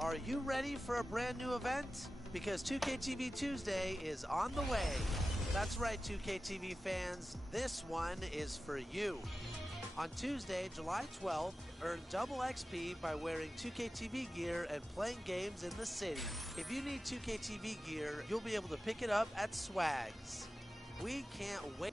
Are you ready for a brand new event? Because 2KTV Tuesday is on the way. That's right, 2KTV fans, this one is for you. On Tuesday, July 12th, earn double XP by wearing 2KTV gear and playing games in the city. If you need 2KTV gear, you'll be able to pick it up at Swags. We can't wait.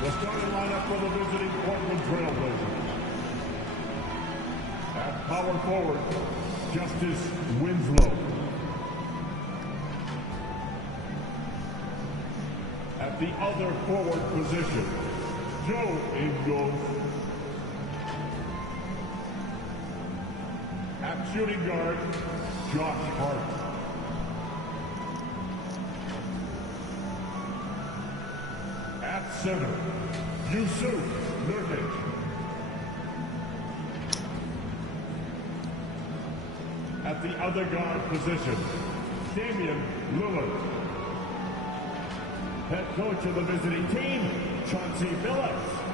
The starting lineup for the visiting Portland Trail Blazers. At power forward, Justice Winslow. At the other forward position, Joe Ingles. At shooting guard, Josh Hart. At center, Yusuf Nurkic. At the other guard position, Damian Lillard. Head coach of the visiting team, Chauncey Billups.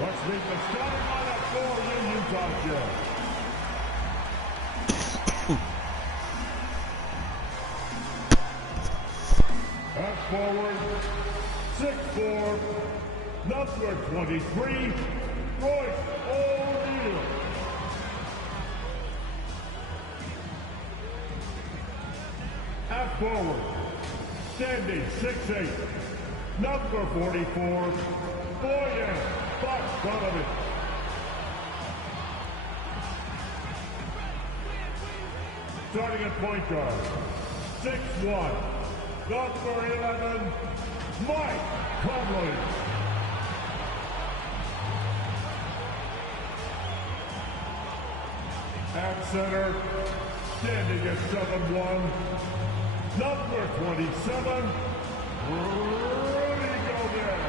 Let's meet the starting lineup for the Utah Jazz. At forward, 6'4", number 23, Royce O'Neal. At forward, standing 6'8", number 44, Bojan Bogdanovic. Starting at point guard, 6'1", number 11, Mike Conley. At center, standing at 7'1", number 27, Rudy Gobert.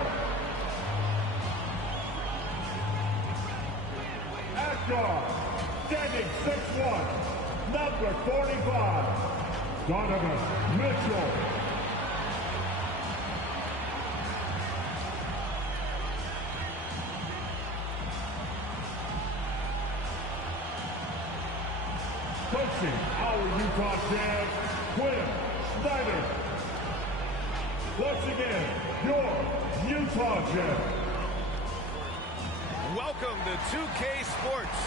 At guard, standing 6'1", number 45, Donovan Mitchell. Coaching our Utah Jazz, Quinn Snyder. Once again, your Utah Jazz. Welcome to 2K Sports.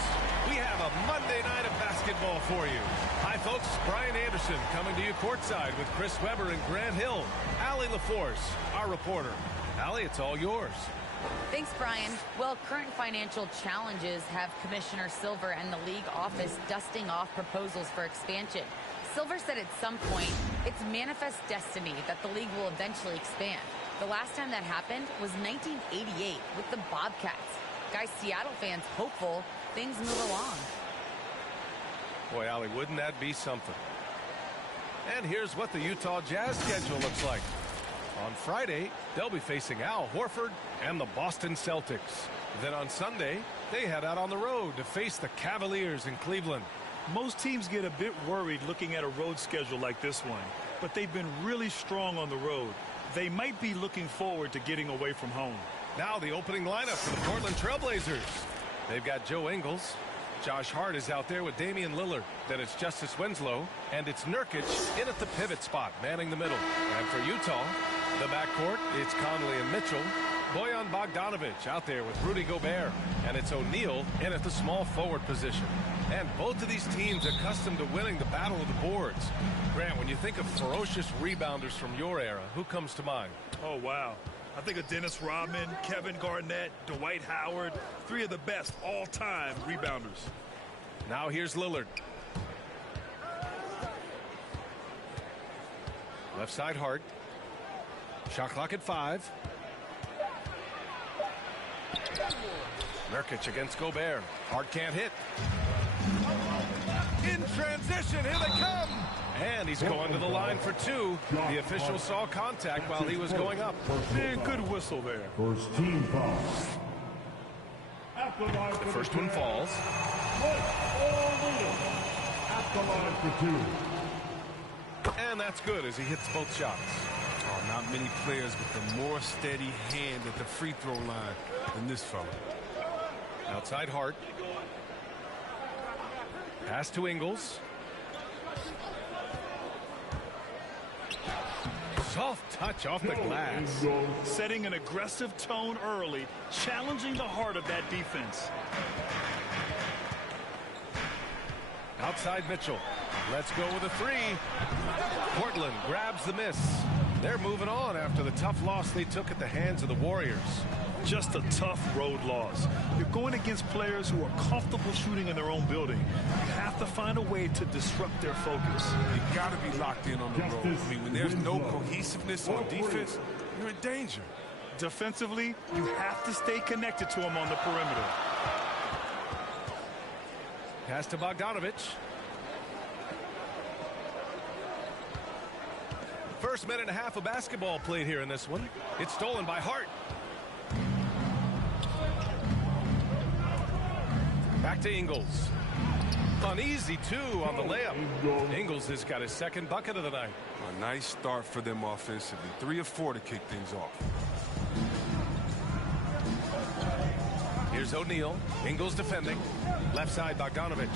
We have a Monday night of basketball for you. Hi, folks. Brian Anderson coming to you courtside with Chris Webber and Grant Hill. Allie LaForce, our reporter. Allie, it's all yours. Thanks, Brian. Well, current financial challenges have Commissioner Silver and the league office dusting off proposals for expansion. Silver said at some point, it's manifest destiny that the league will eventually expand. The last time that happened was 1988 with the Bobcats. Guys, Seattle fans hopeful things move along. Boy, Allie, wouldn't that be something? And here's what the Utah Jazz schedule looks like. On Friday, they'll be facing Al Horford and the Boston Celtics. Then on Sunday, they head out on the road to face the Cavaliers in Cleveland. Most teams get a bit worried looking at a road schedule like this one, but they've been really strong on the road. They might be looking forward to getting away from home. Now the opening lineup for the Portland Trailblazers. They've got Joe Ingles. Josh Hart is out there with Damian Lillard. Then it's Justice Winslow. And it's Nurkic in at the pivot spot, manning the middle. And for Utah, the backcourt, it's Conley and Mitchell. Bojan Bogdanovic out there with Rudy Gobert. And it's O'Neal in at the small forward position. And both of these teams accustomed to winning the battle of the boards. Grant, when you think of ferocious rebounders from your era, who comes to mind? Oh, wow. I think of Dennis Rodman, Kevin Garnett, Dwight Howard, three of the best all-time rebounders. Now here's Lillard. Left side Hart. Shot clock at 5. Nurkic against Gobert. Hart can't hit. In transition, here they come. And he's going to the line for two. The official saw contact while he was going up. Man, good whistle there. First team foul. The first one falls. At the line for two. And that's good as he hits both shots. Oh, not many players with a more steady hand at the free throw line than this fella. Outside Hart. Pass to Ingles. Soft touch off the glass. Setting an aggressive tone early, challenging the heart of that defense. Outside Mitchell. Let's go with a three. Portland grabs the miss. They're moving on after the tough loss they took at the hands of the Warriors. Just a tough road loss. You're going against players who are comfortable shooting in their own building. You have to find a way to disrupt their focus. You got to be locked in on the road. I mean, when there's no cohesiveness on defense, you're in danger. Defensively, you have to stay connected to him on the perimeter. Pass to Bogdanovich. First minute and a half of basketball played here in this one. It's stolen by Hart. Back to Ingles. Uneasy, too, on the layup. Ingles has got his second bucket of the night. A nice start for them offensively. 3 or 4 to kick things off. Here's O'Neal. Ingles defending. Left side, Bogdanovich.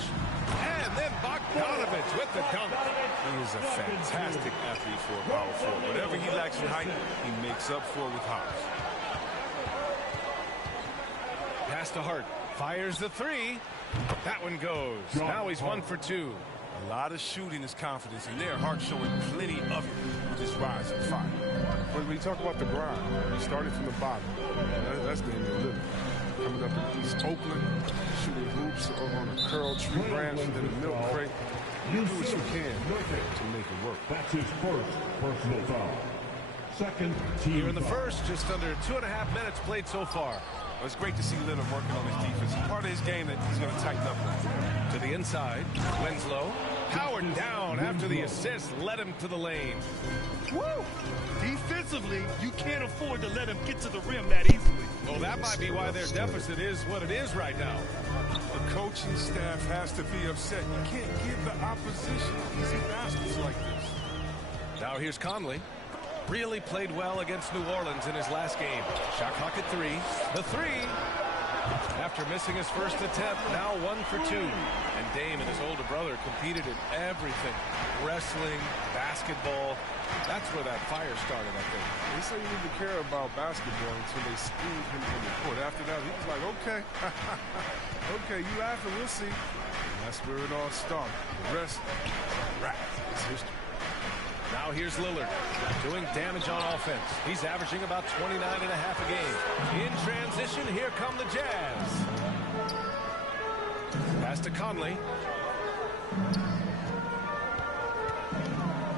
And then Bogdanovich with the dunk. He is a fantastic athlete for a power forward. Whatever he lacks in height, he makes up for with hops. Pass to Hart. Fires the three. That one goes. Now he's 1 for 2. A lot of shooting is confidence, and there, Hart showing plenty of it. Just rise and fire. When we talk about the grind, he started from the bottom. That's the end of living. Coming up in East Oakland, shooting hoops on a curl tree branch and then a milk crate. You do what you can to make it work. That's his first personal foul. Second team Here in the foul. first, just under 2.5 minutes played so far. Well, it's great to see Lillard working on his defense. Part of his game that he's going to tighten up on. To the inside, Winslow. Powered down after the assist, led him to the lane. Woo! Defensively, you can't afford to let him get to the rim that easily. Well, that might be why their deficit is what it is right now. The coaching staff has to be upset. You can't give the opposition easy baskets like this. Now here's Conley. Really played well against New Orleans in his last game. Shot clock at 3. The three. After missing his first attempt, now 1 for 2. And Dame and his older brother competed in everything. Wrestling, basketball. That's where that fire started, I think. They say you need to care about basketball until they schooled him from the court. After that, he was like, okay, okay, you laughing, we'll see. And that's where it all started. The rest, it's history. Now here's Lillard doing damage on offense. He's averaging about 29.5 a game. In transition, here come the Jazz. Pass to Conley.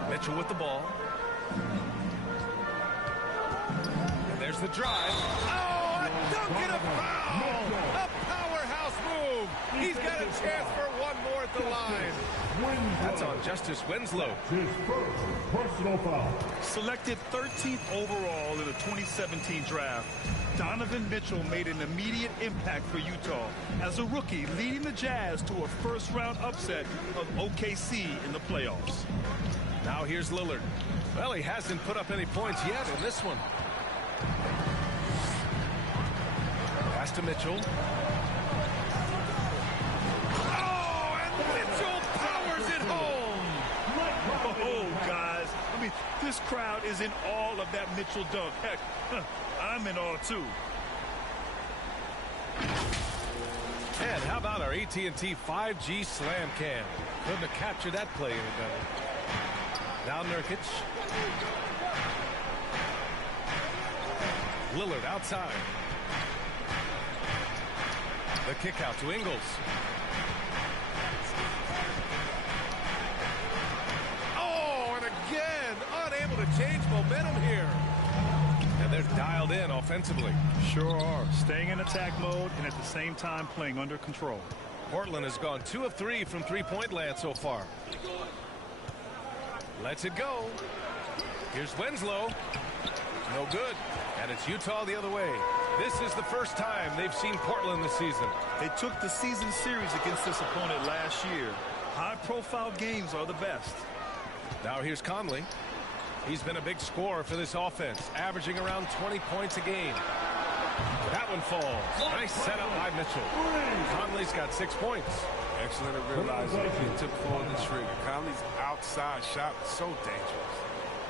Mitchell with the ball. And there's the drive. Oh, a dunk and a foul! A powerhouse move! He's got a chance for one more at the line. That's on Justice Winslow. His first personal foul. Selected 13th overall in the 2017 draft, Donovan Mitchell made an immediate impact for Utah as a rookie, leading the Jazz to a first-round upset of OKC in the playoffs. Now here's Lillard. Well, he hasn't put up any points yet in this one. Pass to Mitchell. Oh, and Mitchell powers it home. Oh, guys, I mean, this crowd is in awe of that Mitchell dunk. Heck, I'm in awe, too. And how about our AT&T 5G Slam Cam? Couldn't have captured that play any better. Now Nurkic. Lillard outside. The kick out to Ingles. Oh, and again, unable to change momentum here. And they're dialed in offensively. Sure are. Staying in attack mode and at the same time playing under control. Portland has gone 2 of 3 from three-point land so far. Lets it go. Here's Winslow. No good. And it's Utah the other way. This is the first time they've seen Portland this season. They took the season series against this opponent last year. High-profile games are the best. Now here's Conley. He's been a big scorer for this offense, averaging around 20 points a game. That one falls. Nice setup by Mitchell. Conley's got 6 points. Excellent at realizing he took pulling the trigger. Conley's outside shot is so dangerous.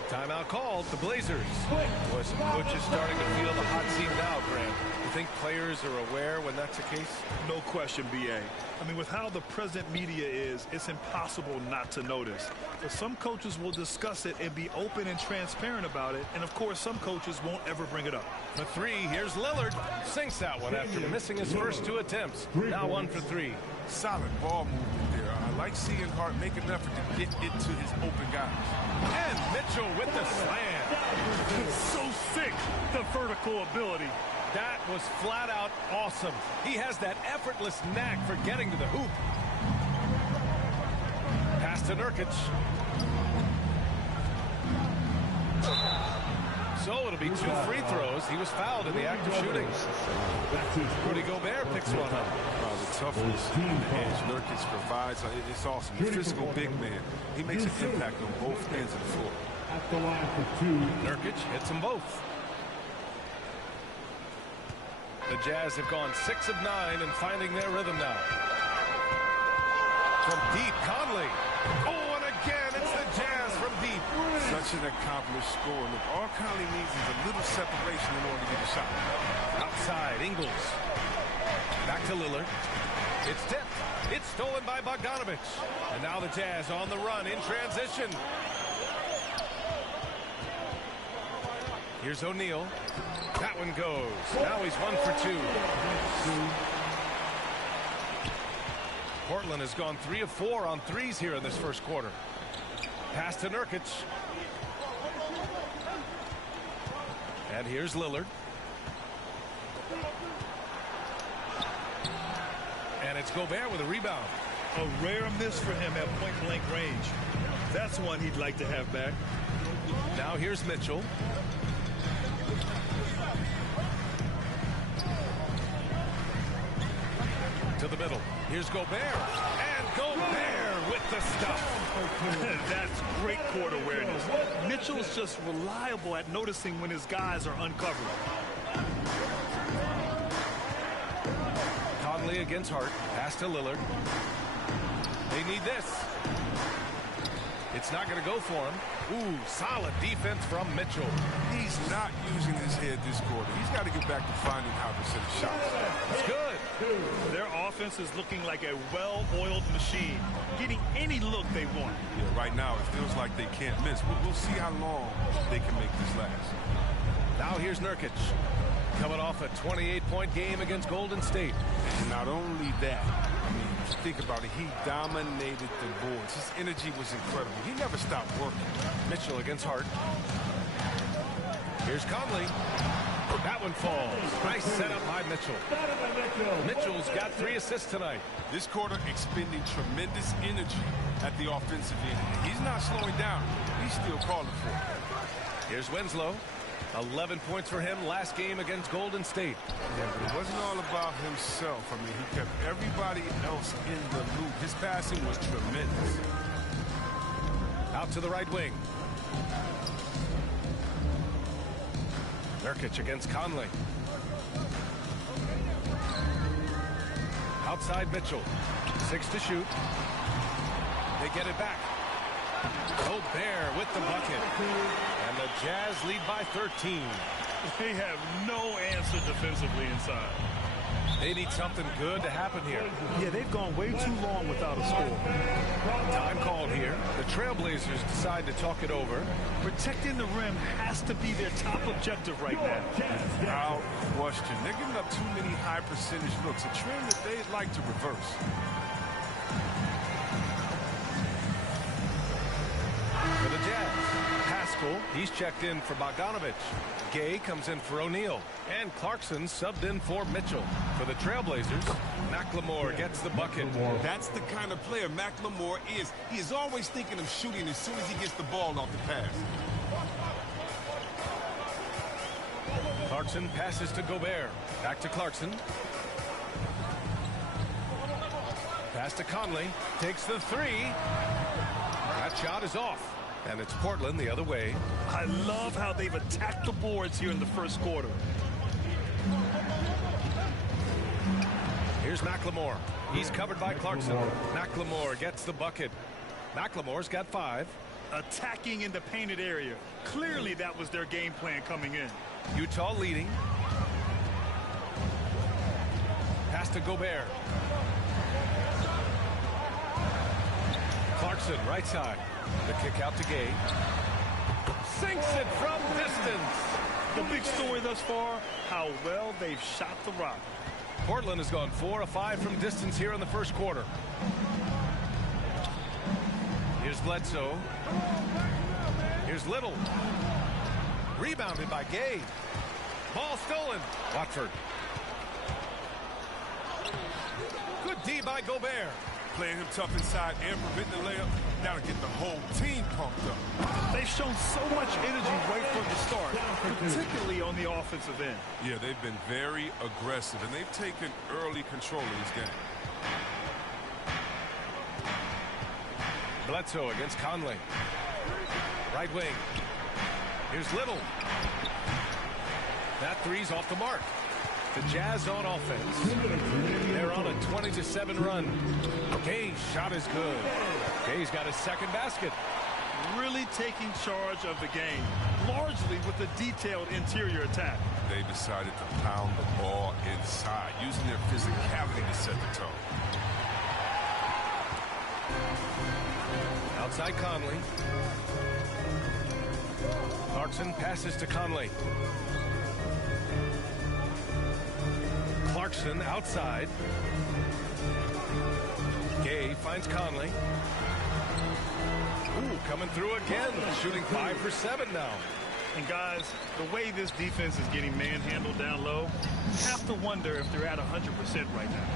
Timeout called. The Blazers. Boy, some coaches starting to feel the hot seat now, Grant. You think players are aware when that's the case? No question, B.A. I mean, with how the present media is, it's impossible not to notice. But some coaches will discuss it and be open and transparent about it. And, of course, some coaches won't ever bring it up. For 3, here's Lillard. Sinks that one after missing his first 2 attempts. Now 1 for 3. Solid ball movement there. I like seeing Hart make an effort to get it to his open guys. And Mitchell with the slam. So sick, the vertical ability. That was flat out awesome. He has that effortless knack for getting to the hoop. Pass to Nurkic. So it'll be 2 free throws. He was fouled in the act of shooting. Rudy Gobert picks one up. The toughness and the edge Nurkic provides, it's awesome. The physical big man. He makes an impact on both ends of the floor. At the line for 2. Nurkic hits them both. The Jazz have gone 6 of 9 and finding their rhythm now. From deep, Conley. Oh, and again, it's the Jazz from deep. Such an accomplished score. Look, all Conley needs is a little separation in order to get a shot. Outside, Ingles. Back to Lillard. It's tipped. It's stolen by Bogdanovich. And now the Jazz on the run in transition. Here's O'Neal. That one goes. Now he's 1 for 2. Portland has gone 3 of 4 on threes here in this first quarter. Pass to Nurkic. And here's Lillard. And it's Gobert with a rebound. A rare miss for him at point-blank range. That's one he'd like to have back. Now here's Mitchell. To the middle. Here's Gobert. And Gobert with the stuff. That's great court awareness. Mitchell's just reliable at noticing when his guys are uncovered. Conley against Hart. Pass to Lillard. They need this. It's not going to go for him. Ooh, solid defense from Mitchell. He's not using his head this quarter. He's got to get back to finding how to set shots. It's good. Their offense is looking like a well-oiled machine, getting any look they want. Yeah, right now it feels like they can't miss. We'll see how long they can make this last. Now here's Nurkic. Coming off a 28-point game against Golden State. And not only that, I mean, think about it, he dominated the boards. His energy was incredible. He never stopped working. Mitchell against Hart. Here's Conley. That one falls. Nice setup by Mitchell. Mitchell's got 3 assists tonight. This quarter expending tremendous energy at the offensive end. He's not slowing down. He's still calling for it. Here's Winslow. 11 points for him last game against Golden State. Yeah, but it wasn't all about himself. I mean, he kept everybody else in the loop. His passing was tremendous. Out to the right wing. Nurkic against Conley. Outside Mitchell. 6 to shoot. They get it back. Gobert with the bucket. And the Jazz lead by 13. They have no answer defensively inside. They need something good to happen here. Yeah, they've gone way too long without a score. Time called here. The Trailblazers decide to talk it over. Protecting the rim has to be their top objective right now. Without question. They're giving up too many high percentage looks, a trend that they'd like to reverse. For the Jazz, pass Typical. He's checked in for Bogdanovich. Gay comes in for O'Neal. And Clarkson subbed in for Mitchell. For the Trailblazers, McLemore gets the bucket. That's the kind of player McLemore is. He is always thinking of shooting as soon as he gets the ball off the pass. Clarkson passes to Gobert. Back to Clarkson. Pass to Conley. Takes the three. That shot is off. And it's Portland the other way. I love how they've attacked the boards here in the first quarter. Here's McLemore. He's covered by Clarkson. McLemore gets the bucket. McLemore's got 5. Attacking in the painted area. Clearly that was their game plan coming in. Utah leading. Pass to Gobert. Clarkson, right side. The kick out to Gay. Sinks it from distance. The big story thus far, how well they've shot the rock. Portland has gone 4 of 5 from distance here in the first quarter. Here's Bledsoe. Here's Little. Rebounded by Gay. Ball stolen. Watford. Good D by Gobert. Playing him tough inside and preventing the layup. Now to get the whole team pumped up. They've shown so much energy right from the start, particularly on the offensive end. Yeah, they've been very aggressive, and they've taken early control of this game. Bledsoe against Conley. Right wing. Here's Little. That three's off the mark. The Jazz on offense. They're on a 20-7 run. Gay's shot is good. Gay's got his second basket. Really taking charge of the game, largely with a detailed interior attack. They decided to pound the ball inside, using their physicality to set the tone. Outside Conley. Clarkson passes to Conley. Clarkson outside. Gay finds Conley. Ooh, coming through again. Shooting 5 for 7 now. And guys, the way this defense is getting manhandled down low, have to wonder if they're at 100% right now.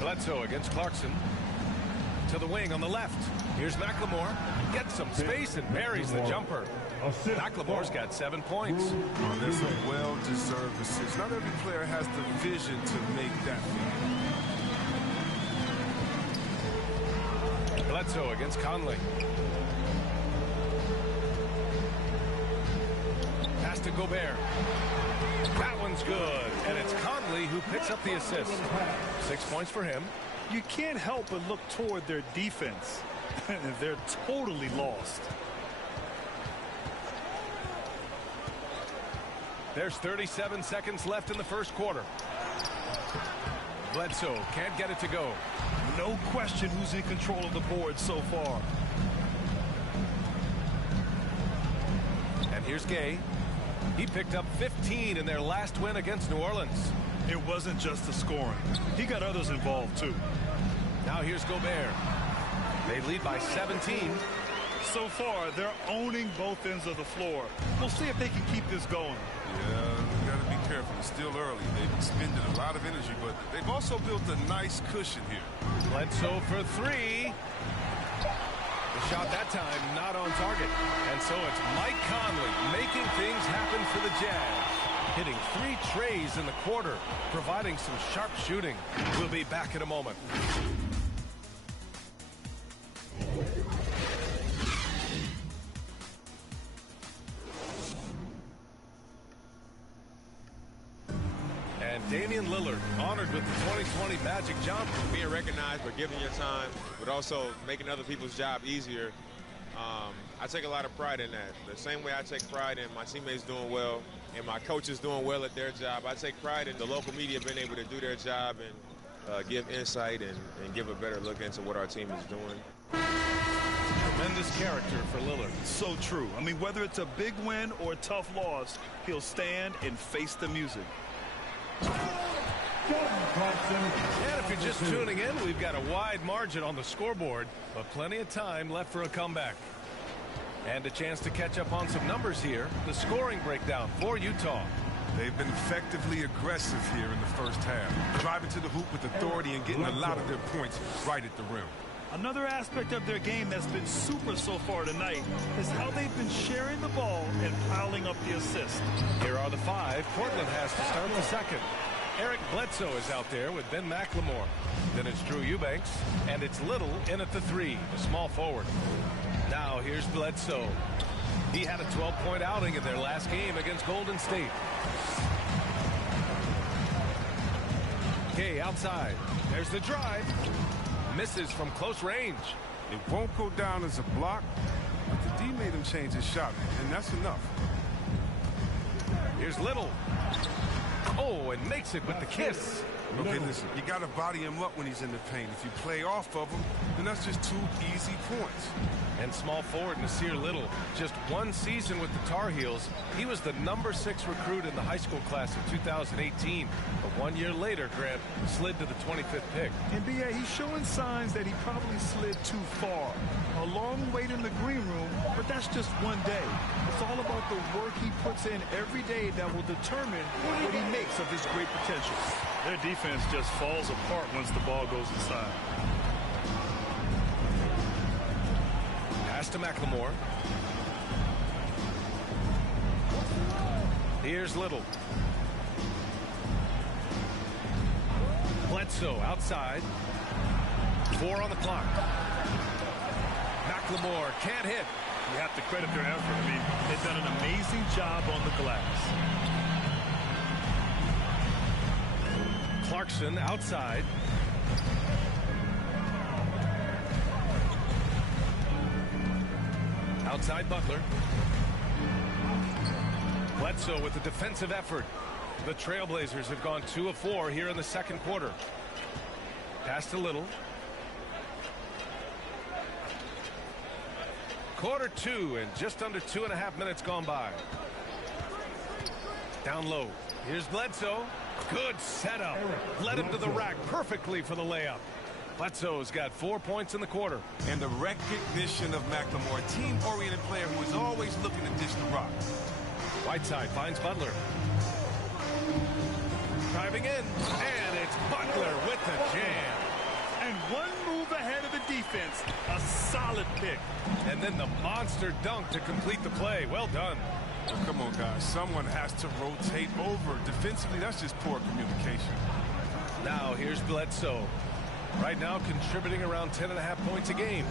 Bledsoe against Clarkson. To the wing on the left. Here's McLemore. Gets some space and buries the jumper. McLemore's got 7 points. Oh, that's a well-deserved assist. Not every player has the vision to make that feed. Bledsoe against Conley. Pass to Gobert. That one's good. And it's Conley who picks up the assist. 6 points for him. You can't help but look toward their defense. They're totally lost. There's 37 seconds left in the first quarter. Bledsoe can't get it to go. No question who's in control of the board so far. And here's Gay. He picked up 15 in their last win against New Orleans. It wasn't just the scoring. He got others involved, too. Now here's Gobert. They lead by 17. So far, they're owning both ends of the floor. We'll see if they can keep this going. Yeah, you got to be careful. It's still early. They've expended a lot of energy, but they've also built a nice cushion here. Bledsoe for 3. The shot that time not on target. And so it's Mike Conley making things happen for the Jazz. Hitting 3 trays in the quarter, providing some sharp shooting. We'll be back in a moment. And Damian Lillard honored with the 2020 Magic Jump. Being recognized for giving your time, but also making other people's job easier. I take a lot of pride in that. The same way I take pride in my teammates doing well and my coaches doing well at their job, I take pride in the local media being able to do their job and give insight and give a better look into what our team is doing. Tremendous character for Lillard. So true. I mean, whether it's a big win or a tough loss, he'll stand and face the music. And if you're just tuning in, we've got a wide margin on the scoreboard, but plenty of time left for a comeback. And a chance to catch up on some numbers here. The scoring breakdown for Utah. They've been effectively aggressive here in the first half, driving to the hoop with authority and getting a lot of their points right at the rim. Another aspect of their game that's been super so far tonight is how they've been sharing the ball and piling up the assists. Here are the five Portland has to start the second. Eric Bledsoe is out there with Ben McLemore. Then it's Drew Eubanks, and it's Little in at the three, the small forward. Now here's Bledsoe. He had a 12-point outing in their last game against Golden State. Okay, outside. There's the drive. Misses from close range. It won't go down as a block, but the D made him change his shot, and that's enough. Here's Little. Oh, and makes it with the kiss. Okay, listen, you got to body him up when he's in the paint. If you play off of him, then that's just 2 easy points. And small forward Nasir Little, just 1 season with the Tar Heels. He was the #6 recruit in the high school class of 2018. But 1 year later, Grant slid to the 25th pick. And B.A., he's showing signs that he probably slid too far. A long wait in the green room, but that's just one day. It's all about the work he puts in every day that will determine what he makes of his great potential. Their defense just falls apart once the ball goes inside. Pass to McLemore. Here's Little. Bledsoe outside. 4 on the clock. McLemore can't hit. You have to credit their effort. I mean, they've done an amazing job on the glass. Clarkson outside. Outside Butler. Bledsoe with the defensive effort. The Trailblazers have gone 2 of 4 here in the second quarter. Pass to Little. Quarter 2 and just under 2.5 minutes gone by. Down low. Here's Bledsoe. Good setup. Led him to the rack perfectly for the layup. Bledsoe's got 4 points in the quarter. And the recognition of McLemore, a team-oriented player who is always looking to dish the rock. Whiteside finds Butler. Driving in, and it's Butler with the jam. And one move ahead of the defense. A solid pick. And then the monster dunk to complete the play. Well done. Oh, come on, guys. Someone has to rotate over. Defensively, that's just poor communication. Now here's Bledsoe. Right now contributing around 10.5 points a game.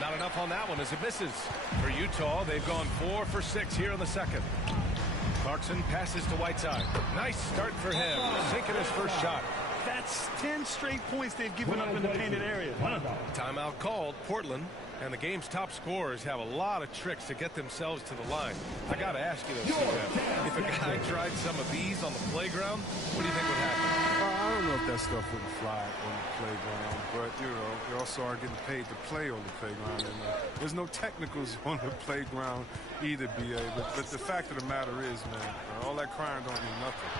Not enough on that one as it misses. For Utah, they've gone 4 for 6 here in the second. Clarkson passes to Whiteside. Nice start for him. Sinking his first shot. That's 10 straight points they've given up in the painted area. Timeout called. Portland. And the game's top scorers have a lot of tricks to get themselves to the line. I got to ask you though, Steve, if a guy tried some of these on the playground, what do you think would happen? I don't know if that stuff wouldn't fly on the playground, but, you know, they also are getting paid to play on the playground. And there's no technicals on the playground either, B.A. But the fact of the matter is, man, all that crying don't mean nothing.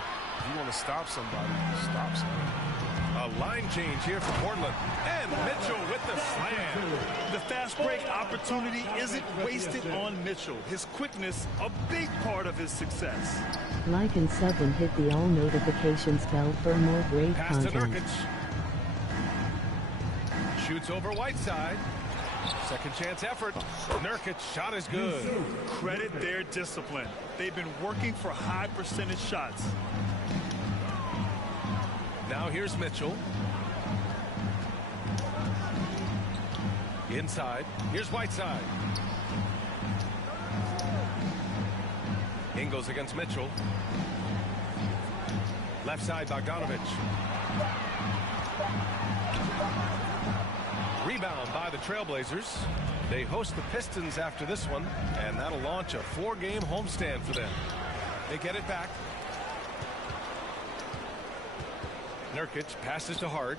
If you want to stop somebody, stop somebody. A line change here for Portland. And Mitchell with the slam. The fast break opportunity isn't wasted on Mitchell. His quickness, a big part of his success. Like and sub and hit the all notifications bell for more great Pass to content. Nurkic. Shoots over Whiteside. Second chance effort. Nurkic shot is good. Credit their discipline. They've been working for high percentage shots. Now here's Mitchell. Inside. Here's Whiteside. Ingles against Mitchell. Left side, Bogdanovic. Rebound by the Trailblazers. They host the Pistons after this one, and that'll launch a 4-game homestand for them. They get it back. Nurkic passes to Hart.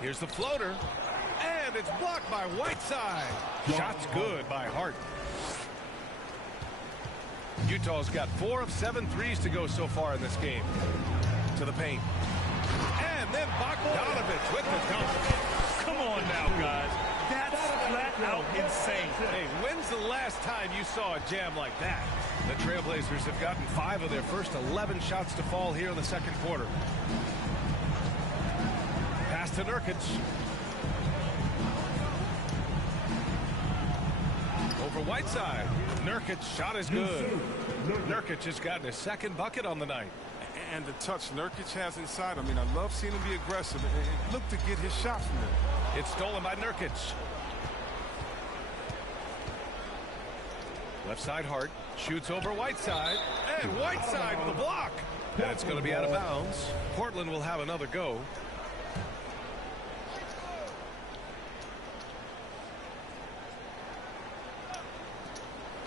Here's the floater. And it's blocked by Whiteside. Shot's good by Hart. Utah's got 4 of 7 threes to go so far in this game. To the paint. And then Bogdanovich with the dunk. Come on now, guys. That's flat out insane. Hey, when's the last time you saw a jam like that? The Trailblazers have gotten 5 of their first 11 shots to fall here in the second quarter. Pass to Nurkic. Over Whiteside. Nurkic's shot is good. Nurkic has gotten his second bucket on the night. And the touch Nurkic has inside. I mean, I love seeing him be aggressive and look to get his shot from there. It's stolen by Nurkic. Left side Hart. Shoots over Whiteside. And Whiteside with a block. And it's going to be out of bounds. Portland will have another go.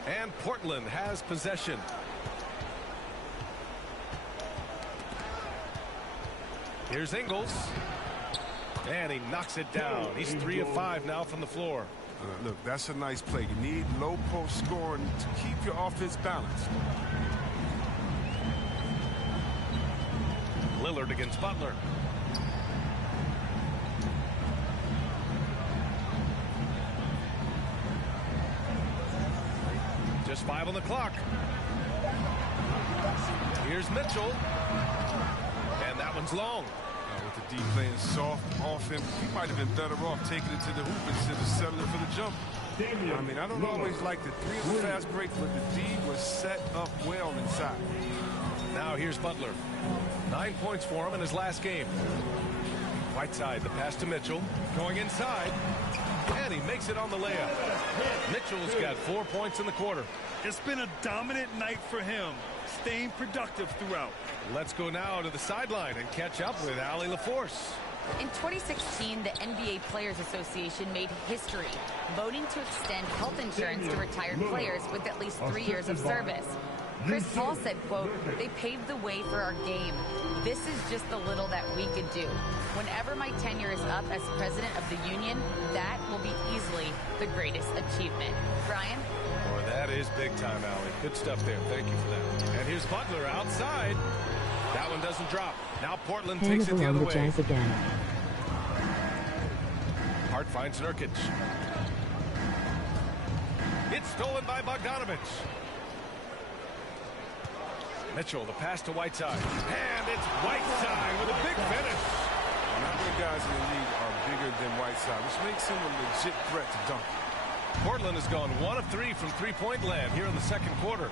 And Portland has possession. Here's Ingles. And he knocks it down. He's 3 of 5 now from the floor. Look, that's a nice play. You need low post scoring to keep your offense balanced. Lillard against Butler. Just 5 on the clock. Here's Mitchell. And that one's long. With the D playing soft off him, he might have been better off taking it to the hoop instead of settling for the jump. I mean, I don't always like the 3 of the fast break, but the D was set up well inside. Now here's Butler. 9 points for him in his last game. Whiteside, the pass to Mitchell. Going inside. And he makes it on the layup. Mitchell's got 4 points in the quarter. It's been a dominant night for him, staying productive throughout. Let's go now to the sideline and catch up with Allie LaForce. In 2016, the NBA Players Association made history, voting to extend health insurance to retired players with at least 3 years of service. Chris Paul said, quote, "They paved the way for our game. This is just the little that we could do. Whenever my tenure is up as president of the union, that will be easily the greatest achievement." Brian? Boy, that is big time, Allie. Good stuff there. Thank you for that. And here's Butler outside. That one doesn't drop. Now Portland takes it the other way. Jazz again. Hart finds Nurkic. It's stolen by Bogdanovich. Mitchell, the pass to Whiteside. And it's Whiteside with a big finish. Not many guys in the league are bigger than Whiteside, which makes him a legit threat to dunk. Portland has gone 1 of 3 from three-point land here in the second quarter.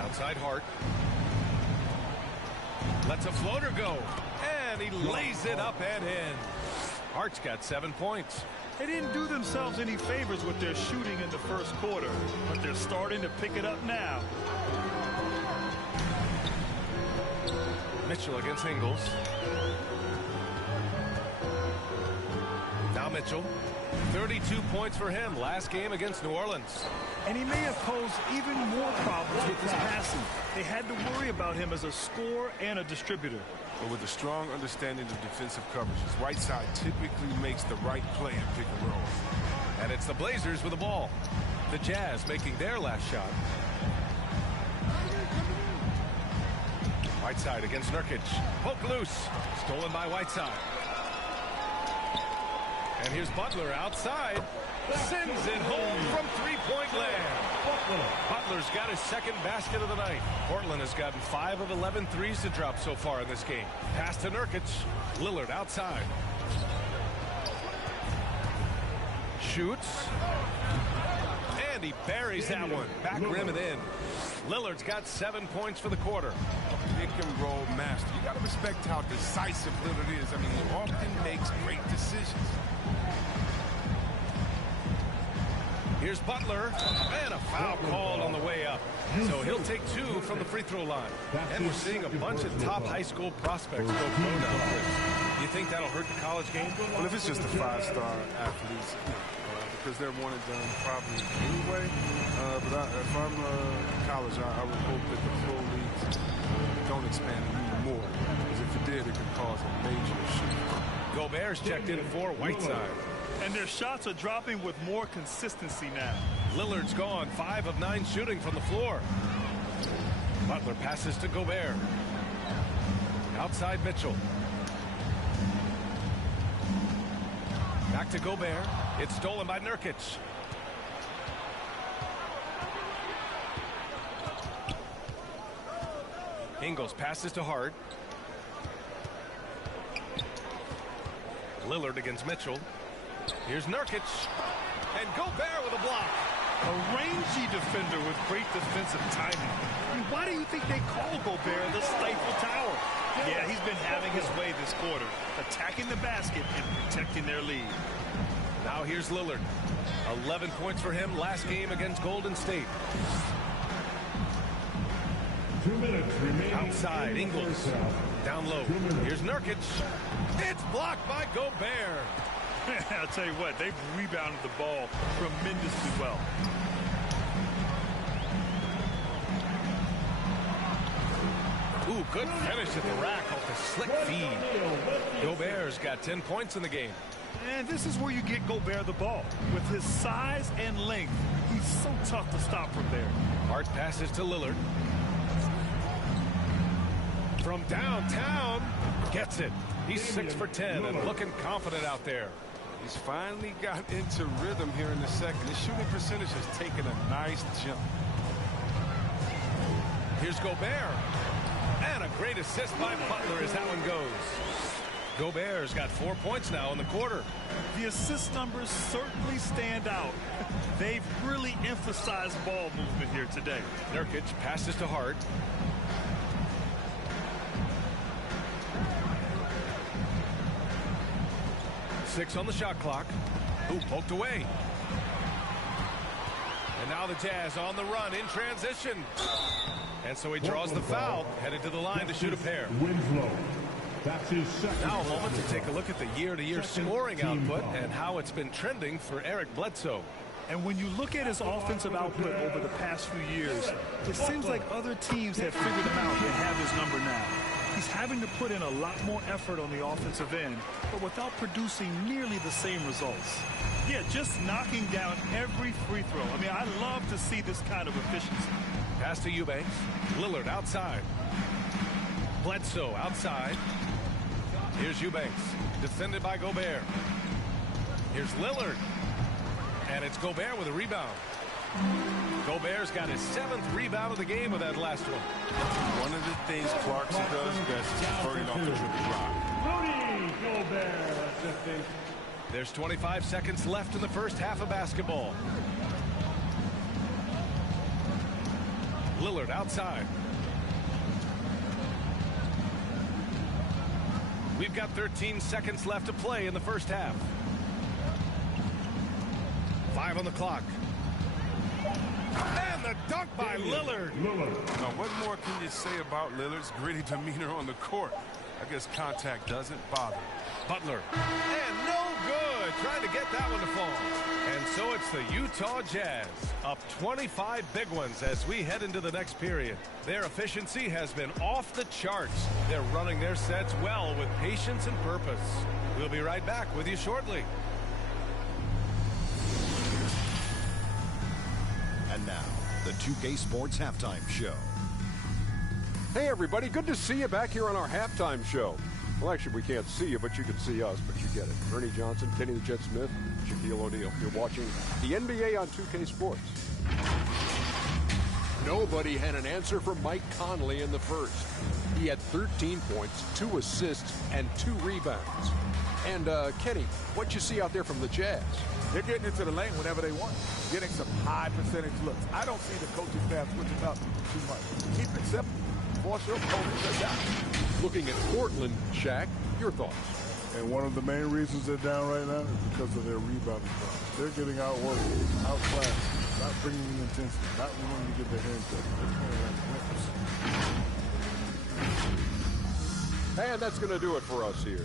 Outside Hart. Lets a floater go. And he lays it up and in. Hart's got 7 points. They didn't do themselves any favors with their shooting in the first quarter, but they're starting to pick it up now. Mitchell against Ingles. Now Mitchell. 32 points for him last game against New Orleans. And he may have posed even more problems with his passing. They had to worry about him as a scorer and a distributor. But with a strong understanding of defensive coverages, Whiteside typically makes the right play in pick and roll. And it's the Blazers with the ball. The Jazz making their last shot. Whiteside against Nurkic. Poke loose. Stolen by Whiteside. And here's Butler outside. Sends it home from three-point land. Butler's got his second basket of the night. Portland has gotten 5 of 11 threes to drop so far in this game. Pass to Nurkic. Lillard outside. Shoots. And he buries that one. Back rim and in. Lillard's got 7 points for the quarter. Pick and roll master. You got to respect how decisive Lillard is. I mean, he often makes great decisions. Here's Butler, and a foul called on the way up. So he'll take 2 from the free throw line. And we're seeing a bunch of top high school prospects go pro now, Chris. Do you think that'll hurt the college game? Well, if it's just a 5-star athletes, because they're one and done probably anyway. But if I'm college, I would hope that the pro leagues don't expand it even more. Because if it did, it could cause a major issue. Gobert's checked in for Whiteside. And their shots are dropping with more consistency now. Lillard's gone 5 of 9 shooting from the floor. Butler passes to Gobert. Outside Mitchell. Back to Gobert. It's stolen by Nurkic. Ingles passes to Hart. Lillard against Mitchell. Here's Nurkic. And Gobert with a block. A rangy defender with great defensive timing. I mean, why do you think they call Gobert the Stifle Tower? Yeah, he's been having his way this quarter, attacking the basket and protecting their lead. Now here's Lillard. 11 points for him last game against Golden State. 2 minutes remaining. Outside, Ingles. Down low. Here's Nurkic. It's blocked by Gobert. I'll tell you what, they've rebounded the ball tremendously well. Ooh, good finish at the rack off the slick feed. Gobert's got 10 points in the game. And this is where you get Gobert the ball. With his size and length, he's so tough to stop from there. Hart passes to Lillard. From downtown, gets it. He's 6 for 10 and looking confident out there. He's finally got into rhythm here in the second. His shooting percentage has taken a nice jump. Here's Gobert. And a great assist by Butler as that one goes. Gobert's got 4 points now in the quarter. The assist numbers certainly stand out. They've really emphasized ball movement here today. Nurkic passes to Hart. Six on the shot clock. Ooh, poked away. And now the Jazz on the run in transition. And so he draws the foul, headed to the line to shoot a pair. Winslow. That's his second. Now a moment to take a look at the year-to-year scoring output and how it's been trending for Eric Bledsoe. And when you look at his offensive output over the past few years, it seems like other teams have figured him out and have his number now. He's having to put in a lot more effort on the offensive end, but without producing nearly the same results. Yeah, just knocking down every free throw. I mean, I love to see this kind of efficiency. Pass to Eubanks. Lillard outside. Bledsoe outside. Here's Eubanks. Defended by Gobert. Here's Lillard. And it's Gobert with a rebound. Gobert's got his 7th rebound of the game with that last one. One of the things Clarkson does best is converting off the dribble drive. Rudy Gobert. That's it, Dave. There's 25 seconds left in the first half of basketball. Lillard outside. We've got 13 seconds left to play in the first half. 5 on the clock. And the dunk by Lillard. Now, what more can you say about Lillard's gritty demeanor on the court? I guess contact doesn't bother. Butler. And no good. Trying to get that one to fall. And so it's the Utah Jazz up 25 big ones as we head into the next period. Their efficiency has been off the charts. They're running their sets well with patience and purpose. We'll be right back with you shortly. And now, the 2K Sports Halftime Show. Hey, everybody. Good to see you back here on our halftime show. Well, actually, we can't see you, but you can see us, but you get it. Ernie Johnson, Kenny the Jet Smith, Shaquille O'Neal. You're watching the NBA on 2K Sports. Nobody had an answer for Mike Conley in the first. He had 13 points, 2 assists, and 2 rebounds. And, Kenny, what'd you see out there from the Jazz? They're getting into the lane whenever they want, getting some high percentage looks. I don't see the coaching staff switching up too much. Keep it simple. Force your opponent to shut down. Looking at Portland, Shaq, your thoughts? And one of the main reasons they're down right now is because of their rebounding problem. They're getting outworked, outclassed, not bringing the intensity, not willing to get their hands dirty. And that's going to do it for us here.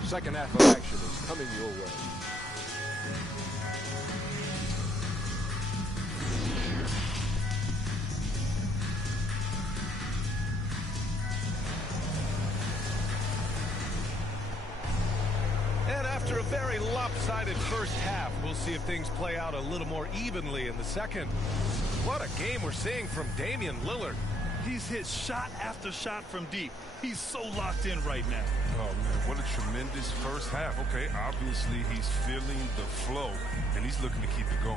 The second half of action is coming your way. After a very lopsided first half, we'll see if things play out a little more evenly in the second. What a game we're seeing from Damian Lillard. He's hit shot after shot from deep. He's so locked in right now. Oh, man, what a tremendous first half. Okay, obviously he's feeling the flow, and he's looking to keep it going.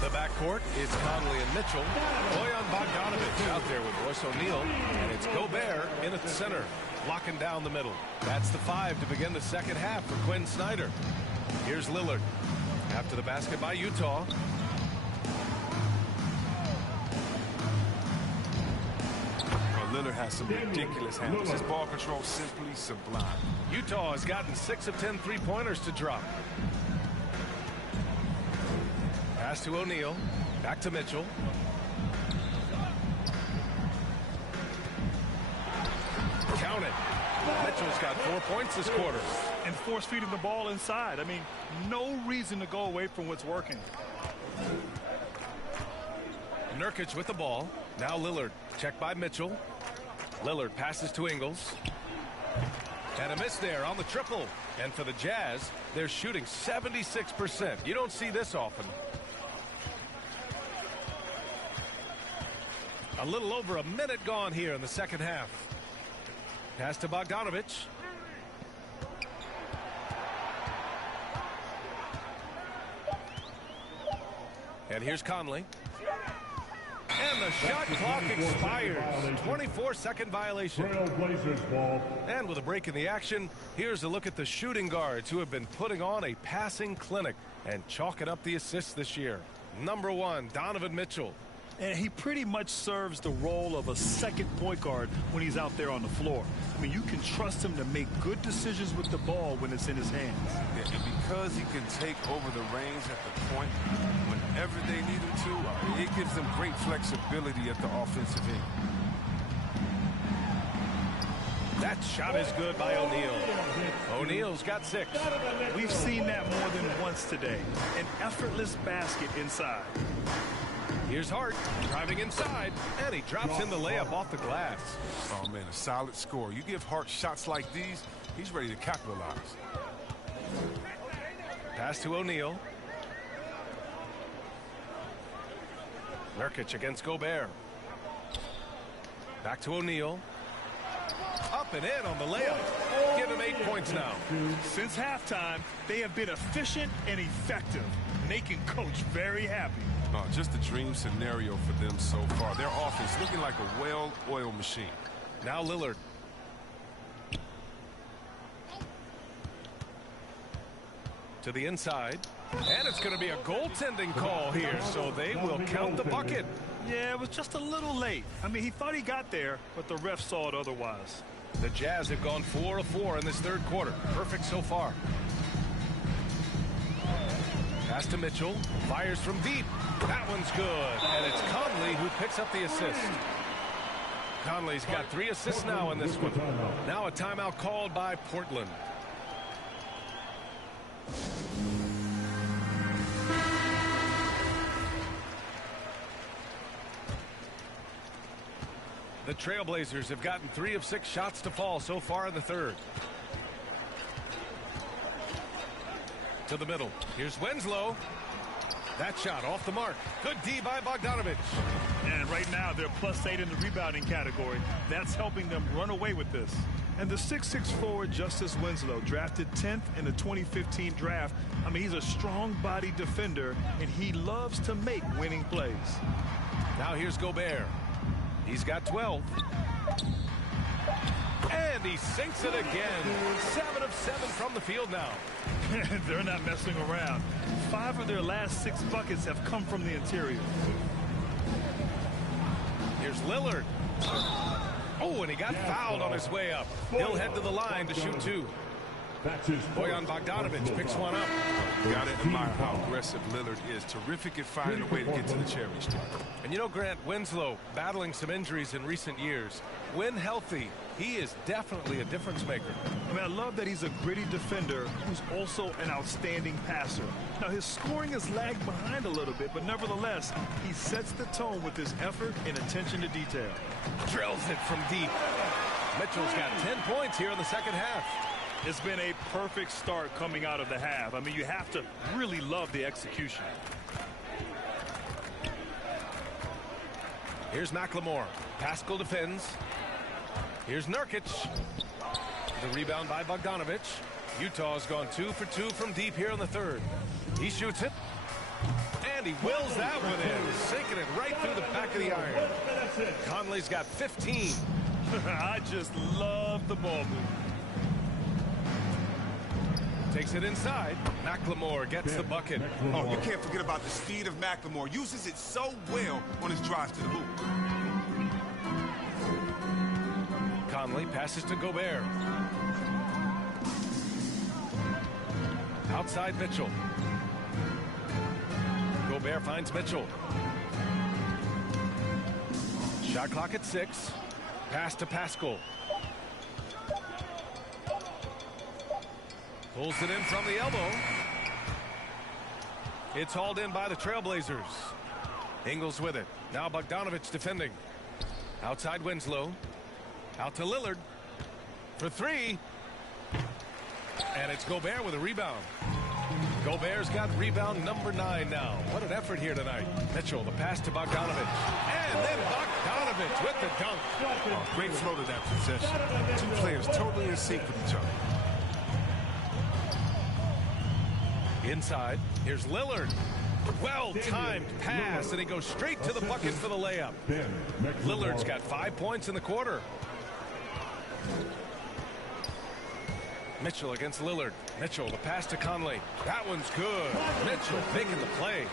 The backcourt is Conley and Mitchell. Bojan Bogdanovic out there with Royce O'Neal, and it's Gobert in at the center, locking down the middle. That's the 5 to begin the second half for Quinn Snyder. Here's Lillard. After the basket by Utah. Lillard has some ridiculous handles. His ball control simply sublime. Utah has gotten 6 of 10 three-pointers to drop. Pass to O'Neal. Back to Mitchell. Count it. Mitchell's got 4 points this quarter. And force feeding the ball inside. I mean, no reason to go away from what's working. Nurkic with the ball. Now Lillard. Checked by Mitchell. Lillard passes to Ingles. And a miss there on the triple. And for the Jazz, they're shooting 76%. You don't see this often. A little over a minute gone here in the second half. Pass to Bogdanovic. And here's Conley. And the shot clock expires. 24-second violation. And with a break in the action, here's a look at the shooting guards who have been putting on a passing clinic and chalking up the assists this year. Number 1, Donovan Mitchell. And he pretty much serves the role of a second point guard when he's out there on the floor. I mean, you can trust him to make good decisions with the ball when it's in his hands. Yeah, and because he can take over the reins at the point whenever they need him to, it gives them great flexibility at the offensive end. That shot is good by O'Neal. O'Neal's got 6. We've seen that more than once today. An effortless basket inside. Here's Hart driving inside, and he drops in the layup off the glass. Oh, man, a solid score. You give Hart shots like these, he's ready to capitalize. Pass to O'Neal. Nurkic against Gobert. Back to O'Neal. Up and in on the layup. Give him 8 points now. Since halftime, they have been efficient and effective, making Coach very happy. Oh, just a dream scenario for them so far. Their offense looking like a well-oiled machine. Now Lillard. To the inside. And it's going to be a goaltending call here, so they will count the bucket. Yeah, it was just a little late. I mean, he thought he got there, but the ref saw it otherwise. The Jazz have gone 4 of 4 in this third quarter. Perfect so far. Pass to Mitchell. Fires from deep. That one's good. And it's Conley who picks up the assist. Conley's got 3 assists now in this one. Now a timeout called by Portland. The Trailblazers have gotten 3 of 6 shots to fall so far in the third. To the middle. Here's Winslow. That shot off the mark. Good D by Bogdanovic. And right now they're +8 in the rebounding category. That's helping them run away with this. And the 6'6" forward Justice Winslow, drafted 10th in the 2015 draft. I mean, he's a strong-bodied defender, and he loves to make winning plays. Now here's Gobert. He's got 12. And he sinks it again. 7 of 7 from the field now. They're not messing around. 5 of their last 6 buckets have come from the interior. Here's Lillard. Oh, and he got fouled on his way up. He'll head to the line to shoot 2. Bojan Bogdanovic picks one up. Got to admire how aggressive Lillard is. Terrific at finding a way to get to the cherry streak. And you know, Grant, Winslow battling some injuries in recent years. When healthy, he is definitely a difference maker. I mean, I love that he's a gritty defender who's also an outstanding passer. Now, his scoring has lagged behind a little bit, but nevertheless, he sets the tone with his effort and attention to detail. Drills it from deep. Mitchell's got 10 points here in the second half. It's been a perfect start coming out of the half. I mean, you have to really love the execution. Here's McLemore. Pascal defends. Here's Nurkic. The rebound by Bogdanovic. Utah's gone 2 for 2 from deep here in the third. He shoots it. And he wills that one in, sinking it right through the back of the iron. Conley's got 15. I just love the ball move. Takes it inside. McLemore gets the bucket. Oh, you can't forget about the speed of McLemore. Uses it so well on his drive to the hoop. Conley passes to Gobert. Outside Mitchell. Gobert finds Mitchell. Shot clock at 6. Pass to Pascal. Pulls it in from the elbow. It's hauled in by the Trailblazers. Ingles with it. Now Bogdanovic defending. Outside Winslow. Out to Lillard. For 3. And it's Gobert with a rebound. Gobert's got rebound number 9 now. What an effort here tonight. Mitchell, the pass to Bogdanovic. And then Bogdanovic with the dunk. Oh, great flow to that possession. Two players totally in sync with each other. Inside, here's Lillard. Well-timed pass, and he goes straight to the bucket for the layup. Lillard's got 5 points in the quarter. Mitchell against Lillard. Mitchell, the pass to Conley. That one's good. Mitchell making the play.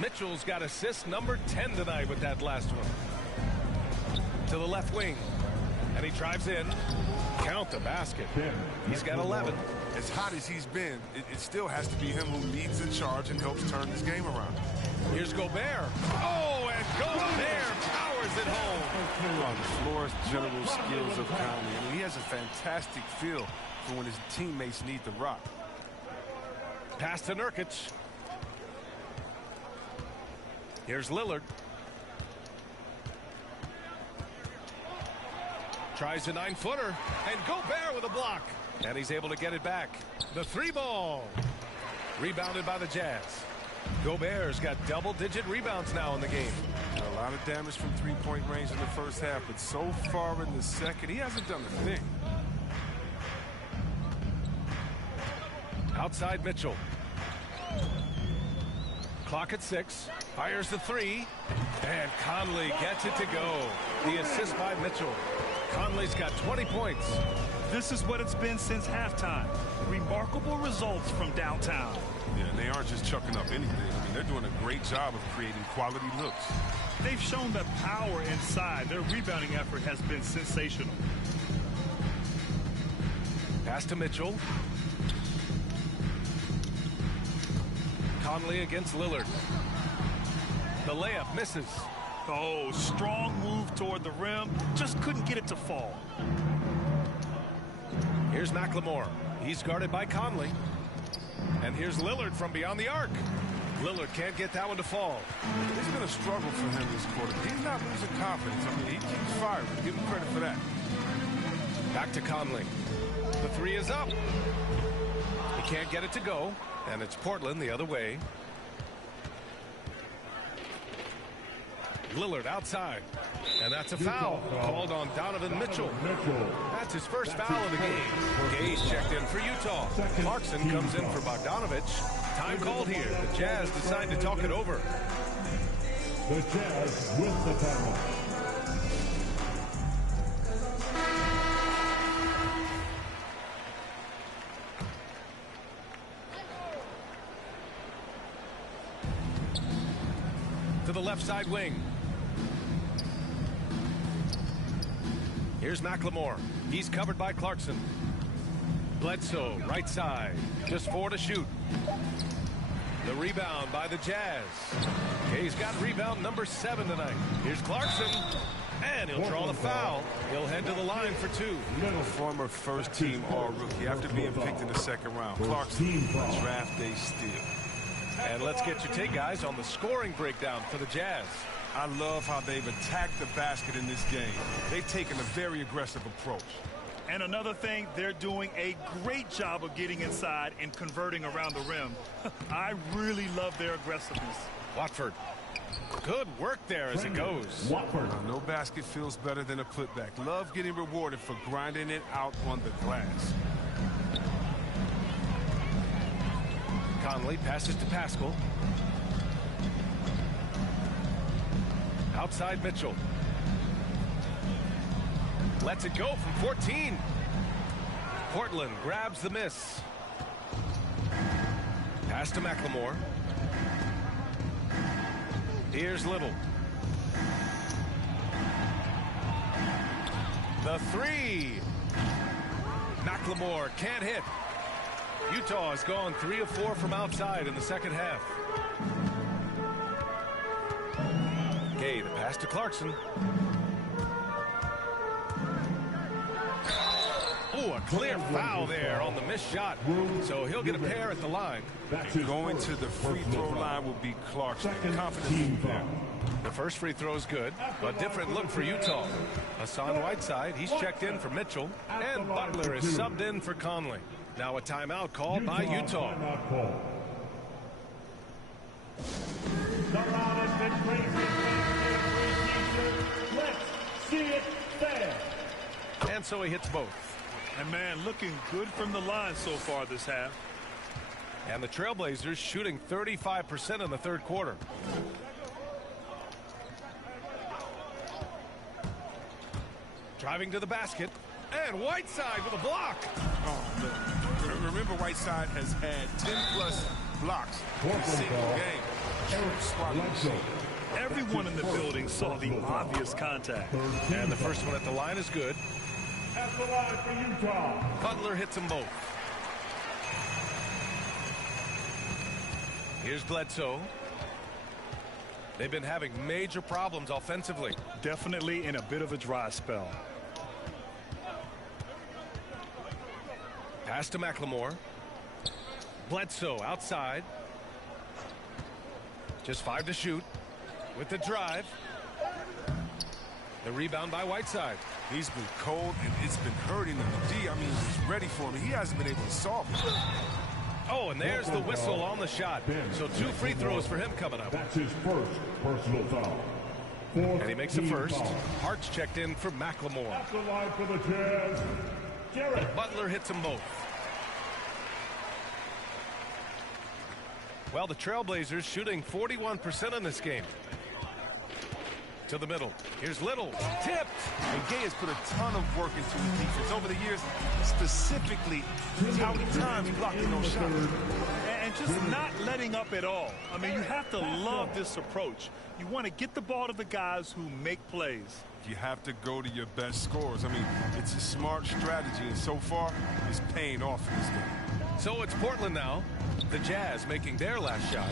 Mitchell's got assist number 10 tonight with that last one. To the left wing. And he drives in. Count the basket. He's got 11. As hot as he's been, it still has to be him who leads the charge and helps turn this game around. Here's Gobert. Oh, and Gobert powers it home. On the floor's general skills of Conley. I mean, he has a fantastic feel for when his teammates need the rock. Pass to Nurkic. Here's Lillard. Tries a 9-footer. And Gobert with a block. And he's able to get it back. The 3-ball. Rebounded by the Jazz. Gobert's got double-digit rebounds now in the game. A lot of damage from three-point range in the first half, but so far in the second, he hasn't done a thing. Outside Mitchell. Clock at 6. Fires the 3. And Conley gets it to go. The assist by Mitchell. Conley's got 20 points. This is what it's been since halftime. Remarkable results from downtown. Yeah, and they aren't just chucking up anything. I mean, they're doing a great job of creating quality looks. They've shown the power inside. Their rebounding effort has been sensational. Pass to Mitchell. Conley against Lillard. The layup misses. Oh, strong move toward the rim. Just couldn't get it to fall. Here's McLemore. He's guarded by Conley. And here's Lillard from beyond the arc. Lillard can't get that one to fall. It's been a struggle for him this quarter. He's not losing confidence. I mean, he keeps firing. Give him credit for that. Back to Conley. The 3 is up. He can't get it to go. And it's Portland the other way. Lillard outside. And that's a foul called on Donovan Mitchell. That's his first foul of the game. Gage checked in for Utah. Clarkson comes in for Bogdanovic. Time called here. The Jazz decide to talk it over. The Jazz with the timeout. To the left side wing. Here's McLemore. He's covered by Clarkson. Bledsoe, right side. Just 4 to shoot. The rebound by the Jazz. He's got rebound number 7 tonight. Here's Clarkson. And he'll draw the foul. He'll head to the line for 2. A former first-team All-Rookie after being picked in the second round. Clarkson, draft day steal. And let's get your take, guys, on the scoring breakdown for the Jazz. I love how they've attacked the basket in this game. They've taken a very aggressive approach. And another thing, they're doing a great job of getting inside and converting around the rim. I really love their aggressiveness. Watford. Good work there as it goes. Watford. No basket feels better than a putback. Love getting rewarded for grinding it out on the glass. Conley passes to Pascal. Outside Mitchell. Lets it go from 14. Portland grabs the miss. Pass to McLemore. Here's Little. The three. McLemore can't hit. Utah has gone 3 of 4 from outside in the second half. Gay, the pass to Clarkson. Ooh, a clear foul there on the missed shot. So he'll get a pair at the line. Going to the free throw line will be Clarkson. Confident there. The first free throw is good, but different look for Utah. Hassan Whiteside, he's checked in for Mitchell, and Butler is subbed in for Conley. Now a timeout called by Utah. The round has been crazy. Let's see it fair. And so he hits both. And man, looking good from the line so far this half. And the Trailblazers shooting 35% in the third quarter. Driving to the basket. And Whiteside with a block. Oh, no. Remember, Whiteside has had 10-plus blocks in a single game. Everyone in the building saw the obvious contact. And the first one at the line is good. At the line for Utah. Butler hits them both. Here's Bledsoe. They've been having major problems offensively. Definitely in a bit of a dry spell. Pass to McLemore. Bledsoe outside. Just 5 to shoot. With the drive. The rebound by Whiteside. He's been cold and it's been hurting him. The D, I mean, he's ready for him. He hasn't been able to solve it. Oh, and there's the whistle on the shot. So 2 free throws for him coming up. That's his first personal foul. And he makes the first. Hart's checked in for McLemore. At the line for the Jazz, Jarrett. Butler hits them both. Well, the Trailblazers shooting 41% in this game. To the middle. Here's Little. Tipped. And Gay has put a ton of work into his defense over the years, specifically how many times blocking those shots. And just not letting up at all. I mean, you have to love this approach. You want to get the ball to the guys who make plays. You have to go to your best scorers. I mean, it's a smart strategy, and so far, it's paying off in this game. So it's Portland now. The Jazz making their last shot.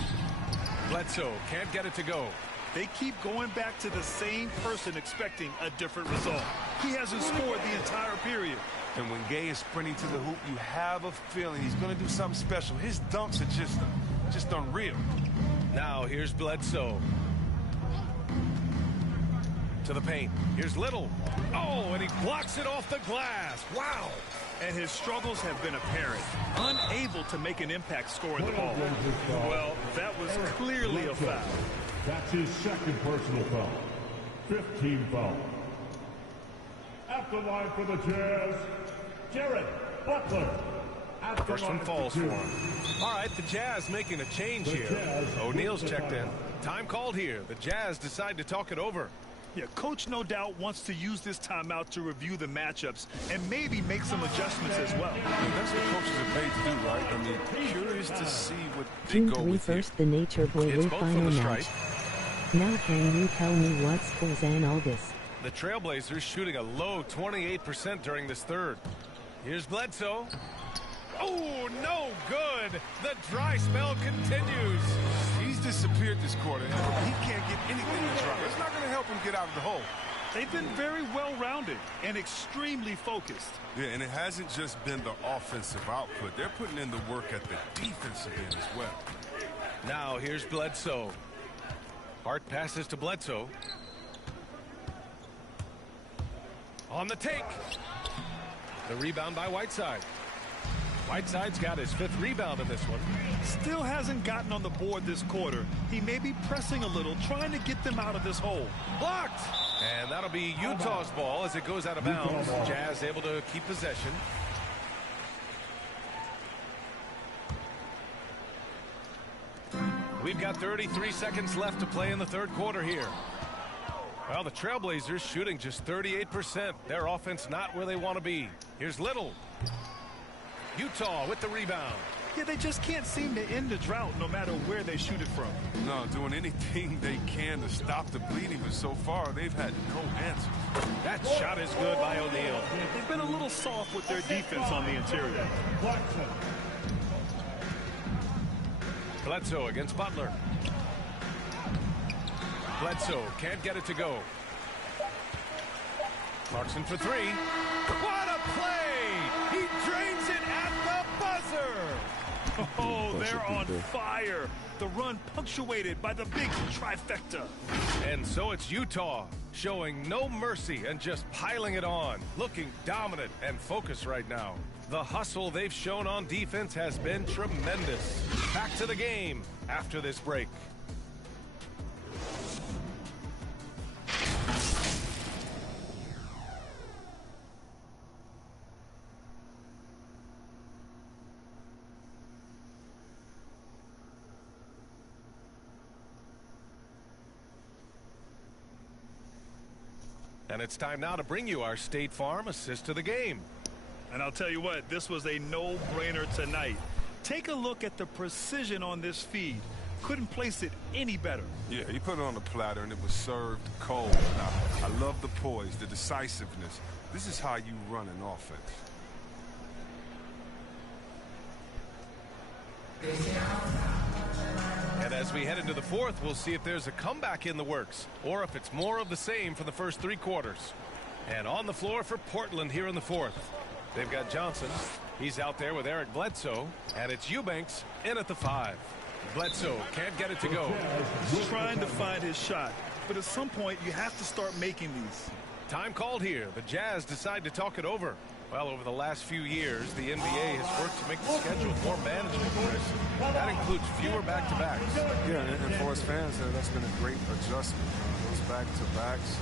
Bledsoe can't get it to go. They keep going back to the same person expecting a different result. He hasn't scored the entire period. And when Gay is sprinting to the hoop, you have a feeling he's going to do something special. His dunks are just unreal. Now here's Bledsoe. To the paint. Here's Little. Oh, and he blocks it off the glass. Wow. And his struggles have been apparent. Unable to make an impact scoring the ball. Well, that was clearly a foul. That's his second personal foul. 15 foul. At the line for the Jazz, Jarrett Butler. First one falls for him. All right, the Jazz making a change here. O'Neal's checked in. Time called here. The Jazz decide to talk it over. Yeah, Coach no doubt wants to use this timeout to review the matchups and maybe make some adjustments as well. That's what coaches are paid to do, right? I mean, curious to see what they June go 3 with first, the Nature Boy Way final match. Now can you tell me what scores and all this? The Trailblazers shooting a low 28% during this third. Here's Bledsoe. Oh, no good. The dry spell continues. He's disappeared this quarter. He can't get anything to drop. It's not going to help him get out of the hole. They've been very well-rounded and extremely focused. Yeah, and it hasn't just been the offensive output. They're putting in the work at the defensive end as well. Now here's Bledsoe. Hart passes to Bledsoe. On the take. The rebound by Whiteside. Whiteside's got his 5th rebound in this one. Still hasn't gotten on the board this quarter. He may be pressing a little, trying to get them out of this hole. Blocked! And that'll be Utah's ball as it goes out of bounds. Jazz able to keep possession. We've got 33 seconds left to play in the 3rd quarter here. Well, the Trailblazers shooting just 38%. Their offense not where they want to be. Here's Little. Utah with the rebound. Yeah, they just can't seem to end the drought no matter where they shoot it from. No, doing anything they can to stop the bleeding, but so far they've had no answers. That shot is good by O'Neal. They've been a little soft with their defense on the interior. Bledsoe against Butler. Bledsoe can't get it to go. Clarkson for 3. What a play! He drains it at the buzzer! Oh, they're on fire. The run punctuated by the big trifecta. And so it's Utah showing no mercy and just piling it on. Looking dominant and focused right now. The hustle they've shown on defense has been tremendous. Back to the game after this break. And it's time now to bring you our State Farm assist of the game. And I'll tell you what, this was a no-brainer tonight. Take a look at the precision on this feed. Couldn't place it any better. Yeah, he put it on the platter and it was served cold. Now, I love the poise, the decisiveness. This is how you run an offense. And as we head into the 4th, we'll see if there's a comeback in the works or if it's more of the same for the first 3 quarters. And on the floor for Portland here in the 4th. They've got Johnson. He's out there with Eric Bledsoe. And it's Eubanks in at the 5. Bledsoe can't get it to go. He's trying to find his shot. But at some point, you have to start making these. Time called here. The Jazz decide to talk it over. Well, over the last few years, the NBA has worked to make the schedule more manageable. That includes fewer back-to-backs. Yeah, and for us fans, that's been a great adjustment. Those back-to-backs,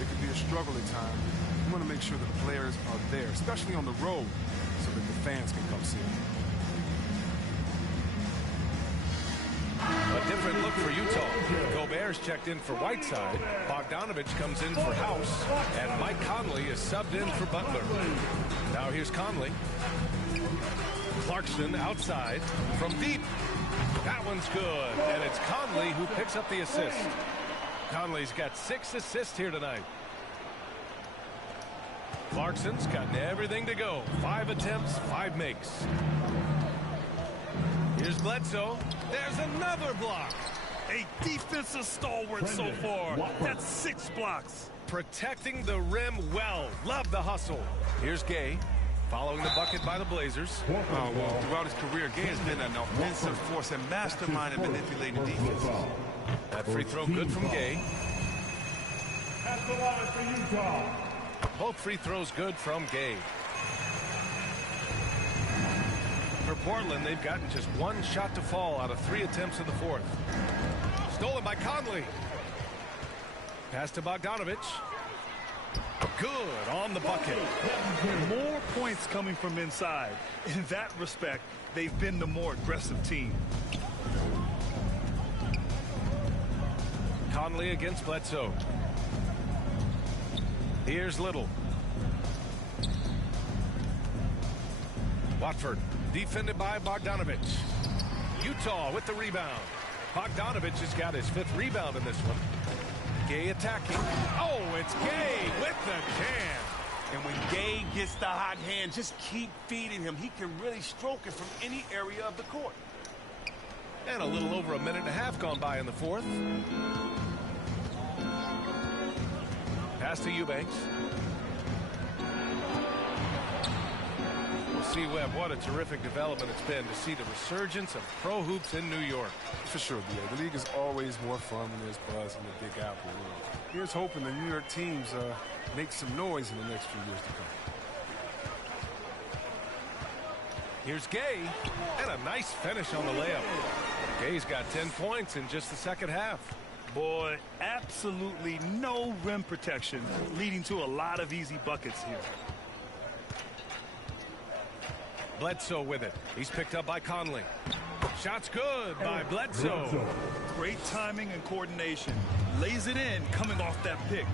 it can be a struggle at times. You want to make sure the players are there, especially on the road, so that the fans can come see them. A different look for Utah. Gobert's checked in for Whiteside. Bogdanovich comes in for House. And Mike Conley is subbed in for Butler. Now here's Conley. Clarkson outside from deep. That one's good. And it's Conley who picks up the assist. Conley's got 6 assists here tonight. Clarkson's gotten everything to go. 5 attempts, 5 makes. Here's Bledsoe. There's another block. A defensive stalwart so far. That's 6 blocks. Protecting the rim well. Love the hustle. Here's Gay. Following the bucket by the Blazers. Well, throughout his career, Gay has been an offensive force and mastermind in manipulating defenses. That free throw good from Gay. At the line for Utah. Both free throws good from Gay. For Portland, they've gotten just 1 shot to fall out of 3 attempts in the 4th. Stolen by Conley. Pass to Bogdanovich. Good on the bucket. More points coming from inside. In that respect, they've been the more aggressive team. Conley against Bledsoe. Here's Little. Watford defended by Bogdanovich. Utah with the rebound. Bogdanovich has got his 5th rebound in this one. Gay attacking. Oh, it's Gay with the jam. And when Gay gets the hot hand, just keep feeding him. He can really stroke it from any area of the court. And a little over 1.5 minutes gone by in the 4th. Pass to Eubanks. We'll see, Webb, what a terrific development it's been to see the resurgence of pro hoops in New York. For sure, B.A. The league is always more fun when there's buzz in the Big Apple. Here's hoping the New York teams make some noise in the next few years to come. Here's Gay, and a nice finish on the layup. Gay's got 10 points in just the second half. Boy, absolutely no rim protection, leading to a lot of easy buckets here. Bledsoe with it. He's picked up by Conley. Shot's good by Bledsoe. Great timing and coordination. Lays it in coming off that pick.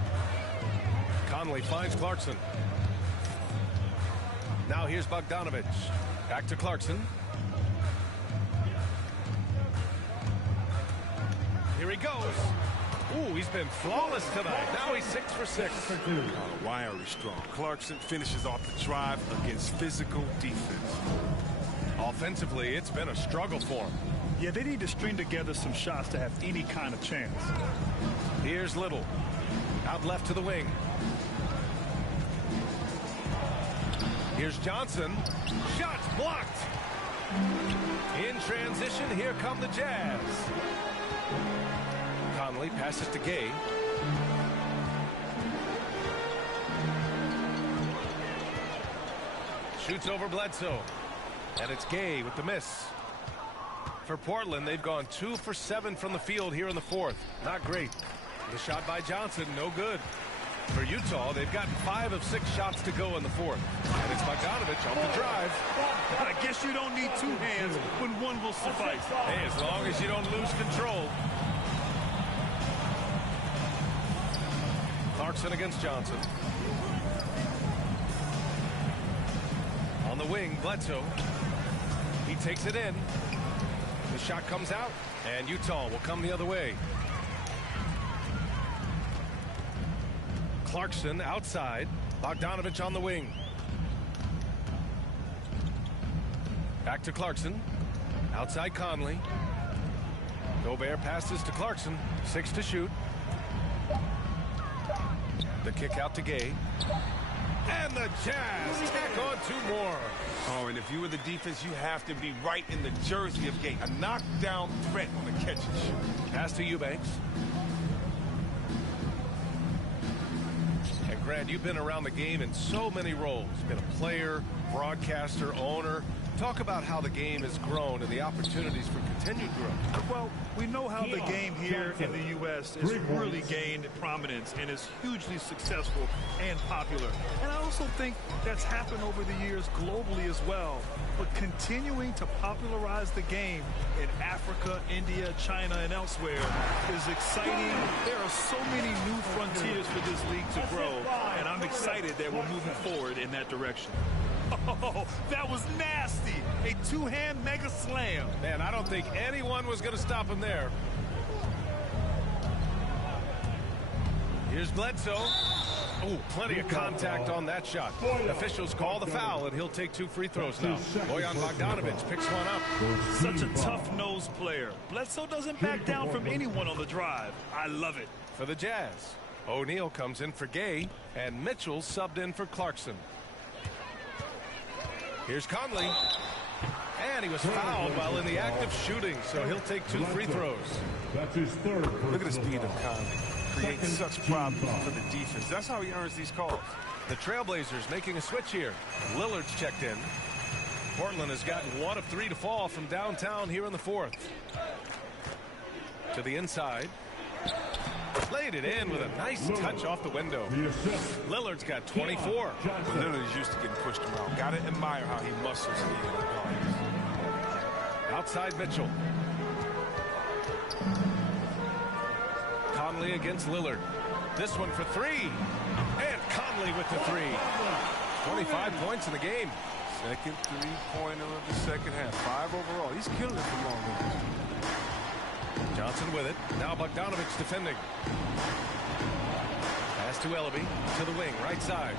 Conley finds Clarkson. Now here's Bogdanovich. Back to Clarkson. Here he goes. Ooh, he's been flawless tonight. Now he's 6 for 6. Wiry strong. Clarkson finishes off the drive against physical defense. Offensively, it's been a struggle for him. Yeah, they need to string together some shots to have any kind of chance. Here's Little. Out left to the wing. Here's Johnson. Shots blocked. In transition, here come the Jazz. Conley passes to Gay. Shoots over Bledsoe. And it's Gay with the miss. For Portland, they've gone 2 for 7 from the field here in the fourth. Not great. The shot by Johnson, no good. For Utah, they've got 5 of 6 shots to go in the fourth. And it's Bogdanovich on the drive. I guess you don't need 2 hands when one will suffice. Hey, as long as you don't lose control. Clarkson against Johnson. On the wing, Bledsoe. He takes it in. The shot comes out, and Utah will come the other way. Clarkson outside. Bogdanovich on the wing. Back to Clarkson. Outside Conley. Gobert passes to Clarkson. 6 to shoot. The kick out to Gay. And the Jazz tack on 2 more. Oh, and if you were the defense, you have to be right in the jersey of Gay. A knockdown threat on the catch and shoot. Pass to Eubanks. And Grant, you've been around the game in so many roles. Been a player, broadcaster, owner. Talk about how the game has grown and the opportunities for continued growth. Well, we know how the game here in the U.S. has really gained prominence and is hugely successful and popular. And I also think that's happened over the years globally as well. But continuing to popularize the game in Africa, India, China, and elsewhere is exciting. There are so many new frontiers for this league to grow, and I'm excited that we're moving forward in that direction. Oh, that was nasty. A 2-hand mega slam. Man, I don't think anyone was going to stop him there. Here's Bledsoe. Oh, plenty of contact on that shot. Officials call the foul, and he'll take 2 free throws now. Bojan Bogdanovich picks one up. Such a tough-nosed player. Bledsoe doesn't back down from anyone on the drive. I love it. For the Jazz, O'Neal comes in for Gay, and Mitchell subbed in for Clarkson. Here's Conley. And he was fouled while in the act of shooting, so he'll take 2 free throws. That's his 3rd. Look at the speed of Conley. Creates such problems for the defense. That's how he earns these calls. The Trailblazers making a switch here. Lillard's checked in. Portland has gotten 1 of 3 to fall from downtown here in the fourth. To the inside. Played it in with a nice touch off the window. Lillard's got 24. But Lillard is used to getting pushed around. Got to admire how he muscles the outside Mitchell. Conley against Lillard. This one for 3. And Conley with the 3. 25 points in the game. Second 3-pointer of the second half. 5 overall. He's killing it from long range. Johnson with it. Now Bogdanovich defending. Pass to Ellaby. To the wing. Right side.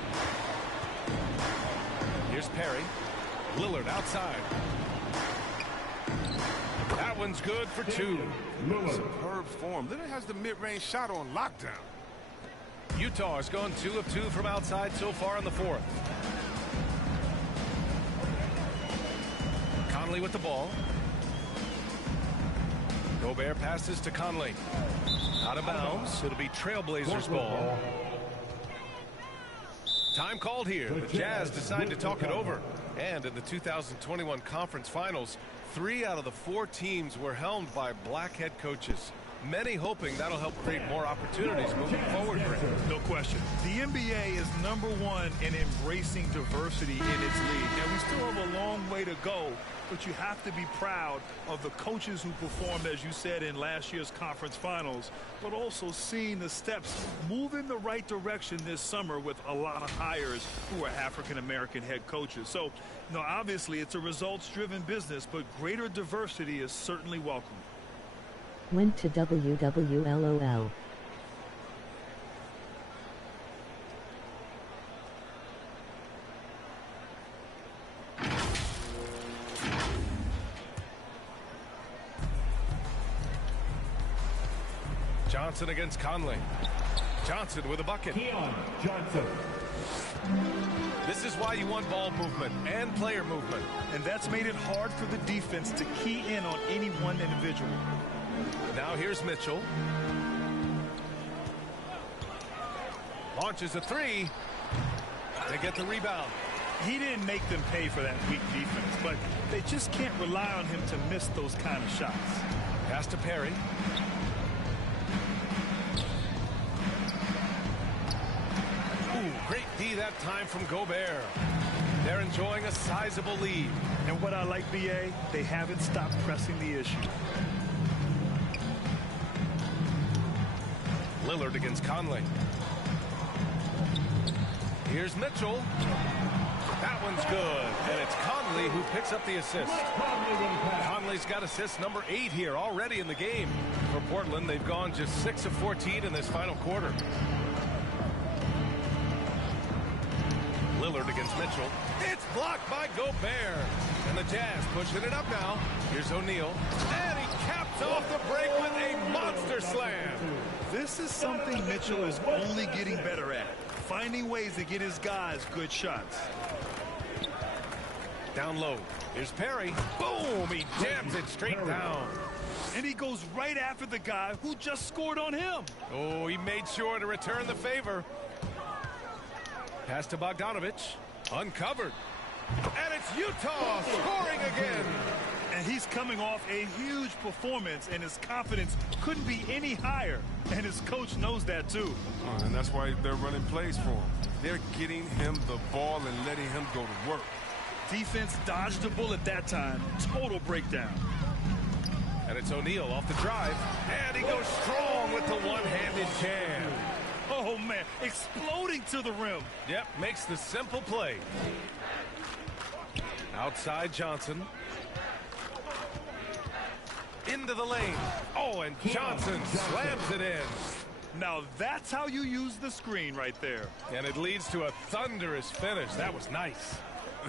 Here's Perry. Lillard outside. That one's good for 2. Superb form. Lillard has the mid-range shot on lockdown. Utah has gone 2 of 2 from outside so far in the fourth. Conley with the ball. Gobert passes to Conley. Out of bounds. It'll be Trailblazers ball. Time called here. The Jazz decide to talk it over. And in the 2021 conference finals, 3 out of the 4 teams were helmed by black head coaches. Many hoping that'll help create more opportunities moving forward, Grant. No question. The NBA is #1 in embracing diversity in its league. And we still have a long way to go, but you have to be proud of the coaches who performed, as you said, in last year's conference finals, but also seeing the steps move in the right direction this summer with a lot of hires who are African-American head coaches. So, obviously it's a results-driven business, but greater diversity is certainly welcome. Went to WWLOL. Johnson against Conley. Johnson with a bucket. Keon Johnson. This is why you want ball movement and player movement. And that's made it hard for the defense to key in on any one individual. Now here's Mitchell. Launches a 3. They get the rebound. He didn't make them pay for that weak defense, but they just can't rely on him to miss those kind of shots. Pass to Perry. Ooh, great D that time from Gobert. They're enjoying a sizable lead. And what I like, BA, they haven't stopped pressing the issue. Lillard against Conley. Here's Mitchell. That one's good. And it's Conley who picks up the assist. Conley's got assist number 8 here already in the game. For Portland, they've gone just 6 of 14 in this final quarter. Lillard against Mitchell. It's blocked by Gobert. And the Jazz pushing it up now. Here's O'Neal. And he caps off the break with a monster slam. This is something Mitchell is only getting better at. Finding ways to get his guys good shots. Down low. Here's Perry. Boom! He jams it straight down. And he goes right after the guy who just scored on him. Oh, he made sure to return the favor. Pass to Bogdanovich. Uncovered. And it's Utah scoring again. And he's coming off a huge performance, and his confidence couldn't be any higher. And his coach knows that, too. And that's why they're running plays for him. They're getting him the ball and letting him go to work. Defense dodged the bullet that time. Total breakdown. And it's O'Neal off the drive. And he goes strong with the one-handed jam. Oh, man. Exploding to the rim. Yep, makes the simple play. Outside Johnson. Into the lane. Oh, and Johnson slams it in. Now that's how you use the screen right there. And it leads to a thunderous finish. That was nice.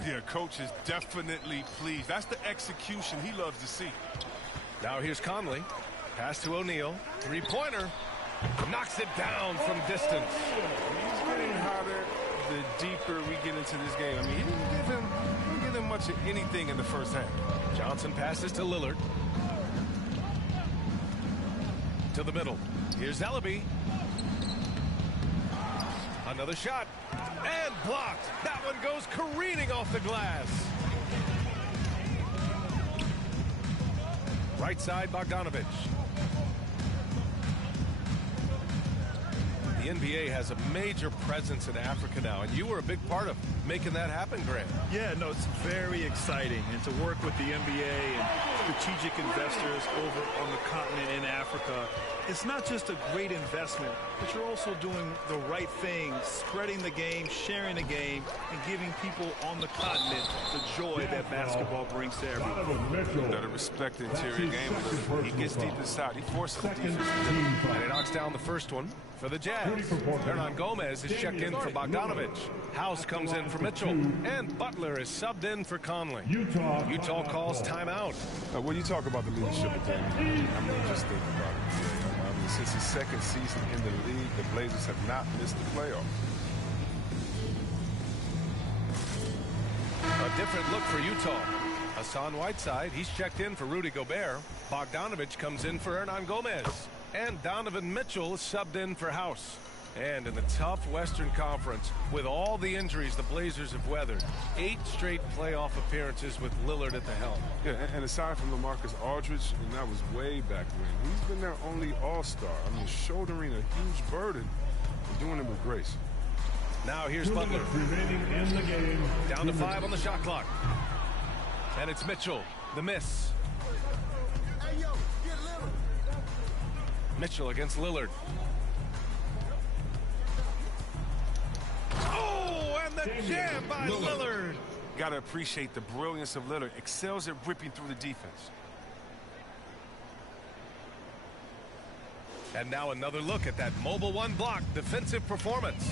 Yeah, coach is definitely pleased. That's the execution he loves to see. Now here's Conley. Pass to O'Neal. 3-pointer. Knocks it down from distance. He's getting hotter the deeper we get into this game. I mean, he didn't give him much of anything in the first half. Johnson passes to Lillard. To the middle. Here's Ellaby. Another shot. And blocked. That one goes careening off the glass. Right side, Bogdanovich. The NBA has a major presence in Africa now, and you were a big part of making that happen, Grant. Yeah, no, it's very exciting. And to work with the NBA and strategic investors over on the continent in Africa, it's not just a great investment, but you're also doing the right thing, spreading the game, sharing the game, and giving people on the continent the joy that basketball brings to everyone. You got to respect the interior game. He gets deep inside. He forces the defense. And he knocks down the first one for the Jazz. Hernan Gomez is checked in for Bogdanovich. House comes in for Mitchell. And Butler is subbed in for Conley. Utah calls timeout. When you talk about the leadership of Damian, I mean, just think about it. I mean, since his second season in the league, the Blazers have not missed the playoffs. A different look for Utah. Hassan Whiteside, he's checked in for Rudy Gobert. Bogdanovich comes in for Hernan Gomez. And Donovan Mitchell is subbed in for House. And in the tough Western Conference, with all the injuries the Blazers have weathered, 8 straight playoff appearances with Lillard at the helm. Yeah, and aside from LaMarcus Aldridge, and that was way back when, he's been their only all-star. I mean, shouldering a huge burden and doing it with grace. Now here's Butler. Remaining in the game. Down to 5 on the shot clock. And it's Mitchell, the miss. Mitchell against Lillard. Oh, and the jam by Lillard. Got to appreciate the brilliance of Lillard. Excels at ripping through the defense. And now another look at that mobile one block defensive performance.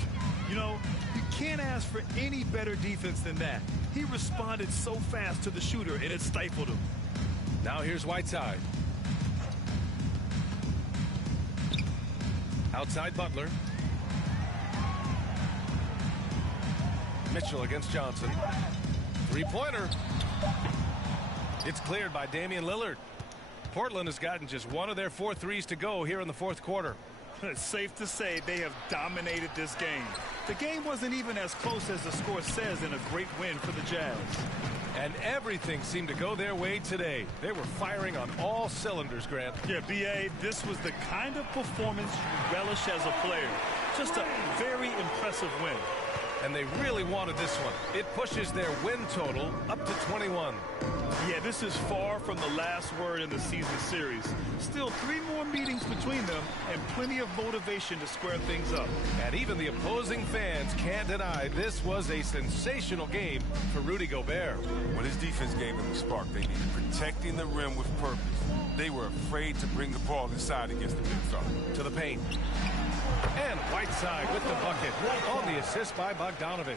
You know, you can't ask for any better defense than that. He responded so fast to the shooter, and it stifled him. Now here's Whiteside. Outside Butler. Mitchell against Johnson. Three-pointer. It's cleared by Damian Lillard. Portland has gotten just one of their 4 threes to go here in the fourth quarter. It's safe to say they have dominated this game. The game wasn't even as close as the score says in a great win for the Jazz. And everything seemed to go their way today. They were firing on all cylinders, Grant. Yeah, B.A., this was the kind of performance you relish as a player. Just a very impressive win. And they really wanted this one. It pushes their win total up to 21. Yeah, this is far from the last word in the season series. Still 3 more meetings between them and plenty of motivation to square things up. And even the opposing fans can't deny this was a sensational game for Rudy Gobert. When his defense gave him the spark, they needed protecting the rim with purpose. They were afraid to bring the ball inside against the big fella. To the paint. And Whiteside with the bucket on the assist by Bogdanovich.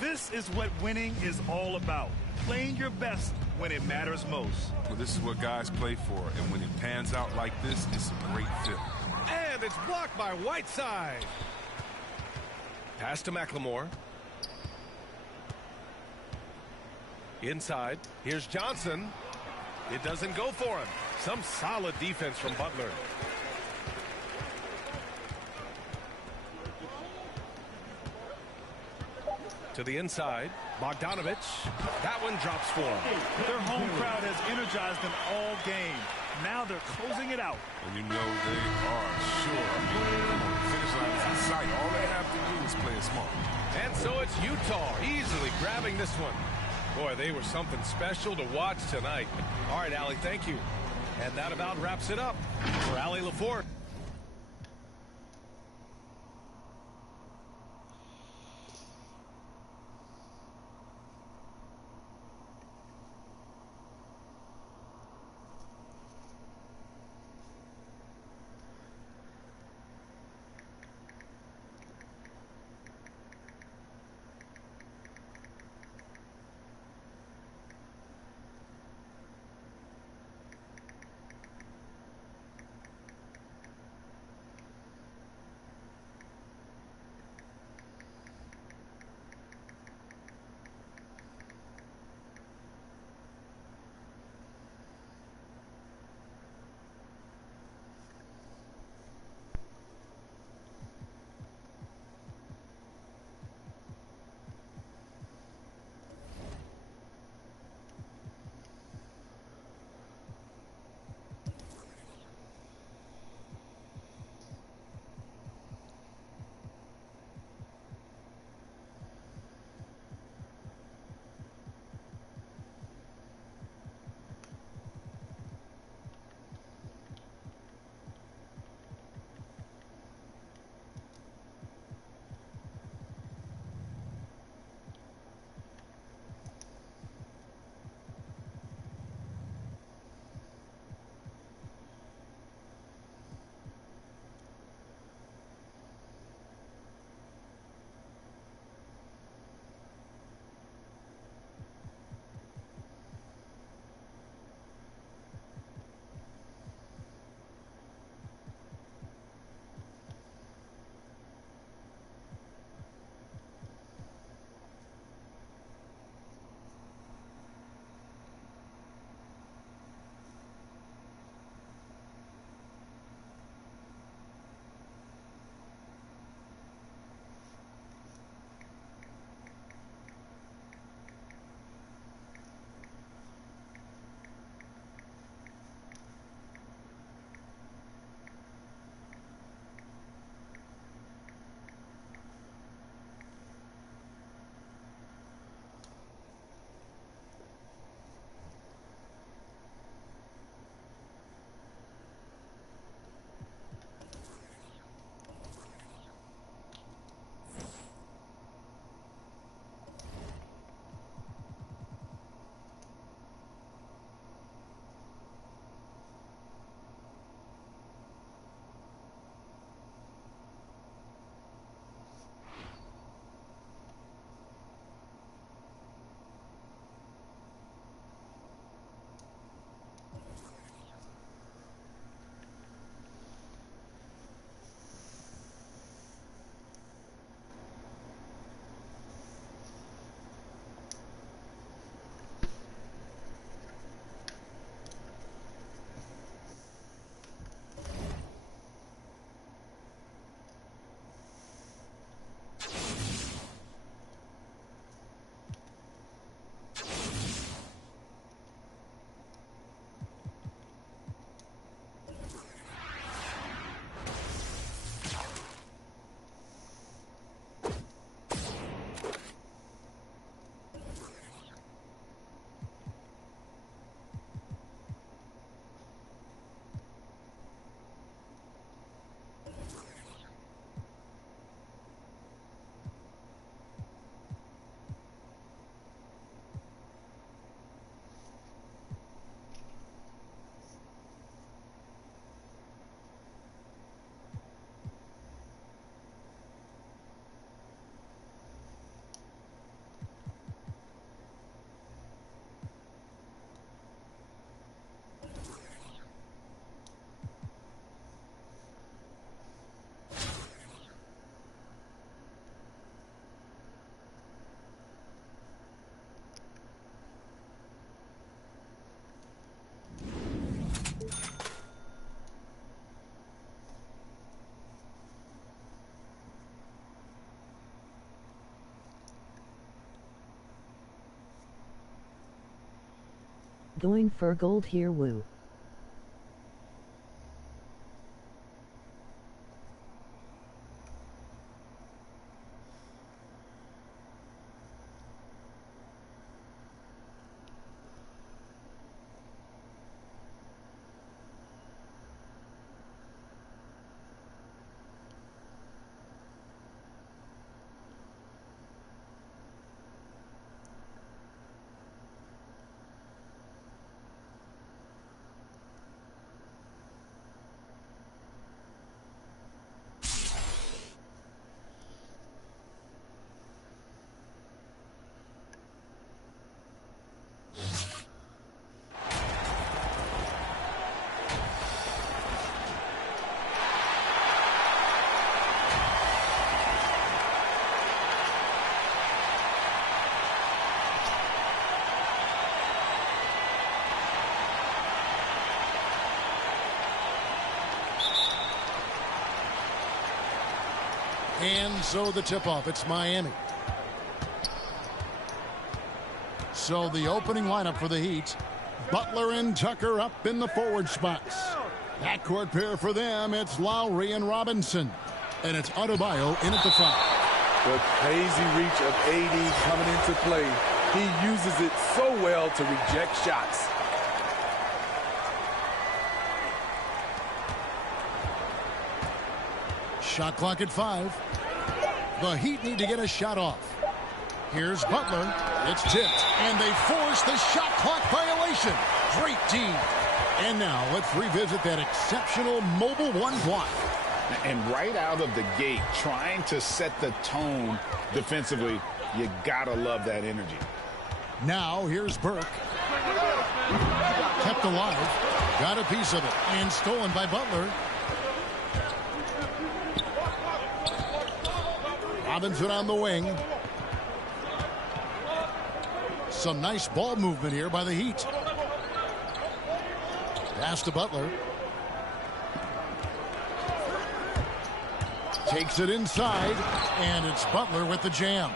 This is what winning is all about. Playing your best when it matters most. Well, this is what guys play for, and when it pans out like this, it's a great fit. And it's blocked by Whiteside. Pass to McLemore. Inside. Here's Johnson. It doesn't go for him. Some solid defense from Butler. To the inside, Bogdanovich. That one drops for him. Their home crowd has energized them all game. Now they're closing it out. And you know they are sure. Finish line is in sight. All they have to do is play it smart. And so it's Utah easily grabbing this one. Boy, they were something special to watch tonight. All right, Allie, thank you. And that about wraps it up for Allie LaForte. Going for gold here, woo. And so the tip-off, it's Miami. So the opening lineup for the Heat, Butler and Tucker up in the forward spots. Backcourt pair for them, it's Lowry and Robinson. And it's Adebayo in at the front. The crazy reach of AD coming into play. He uses it so well to reject shots. Shot clock at 5. The Heat need to get a shot off. Here's Butler. It's tipped, and they force the shot clock violation. Great team. And now let's revisit that exceptional mobile one block. And right out of the gate, trying to set the tone defensively, you gotta love that energy. Now here's Burke. Kept alive. Got a piece of it. And stolen by Butler. Robinson on the wing. Some nice ball movement here by the Heat. Pass to Butler. Takes it inside, and it's Butler with the jam.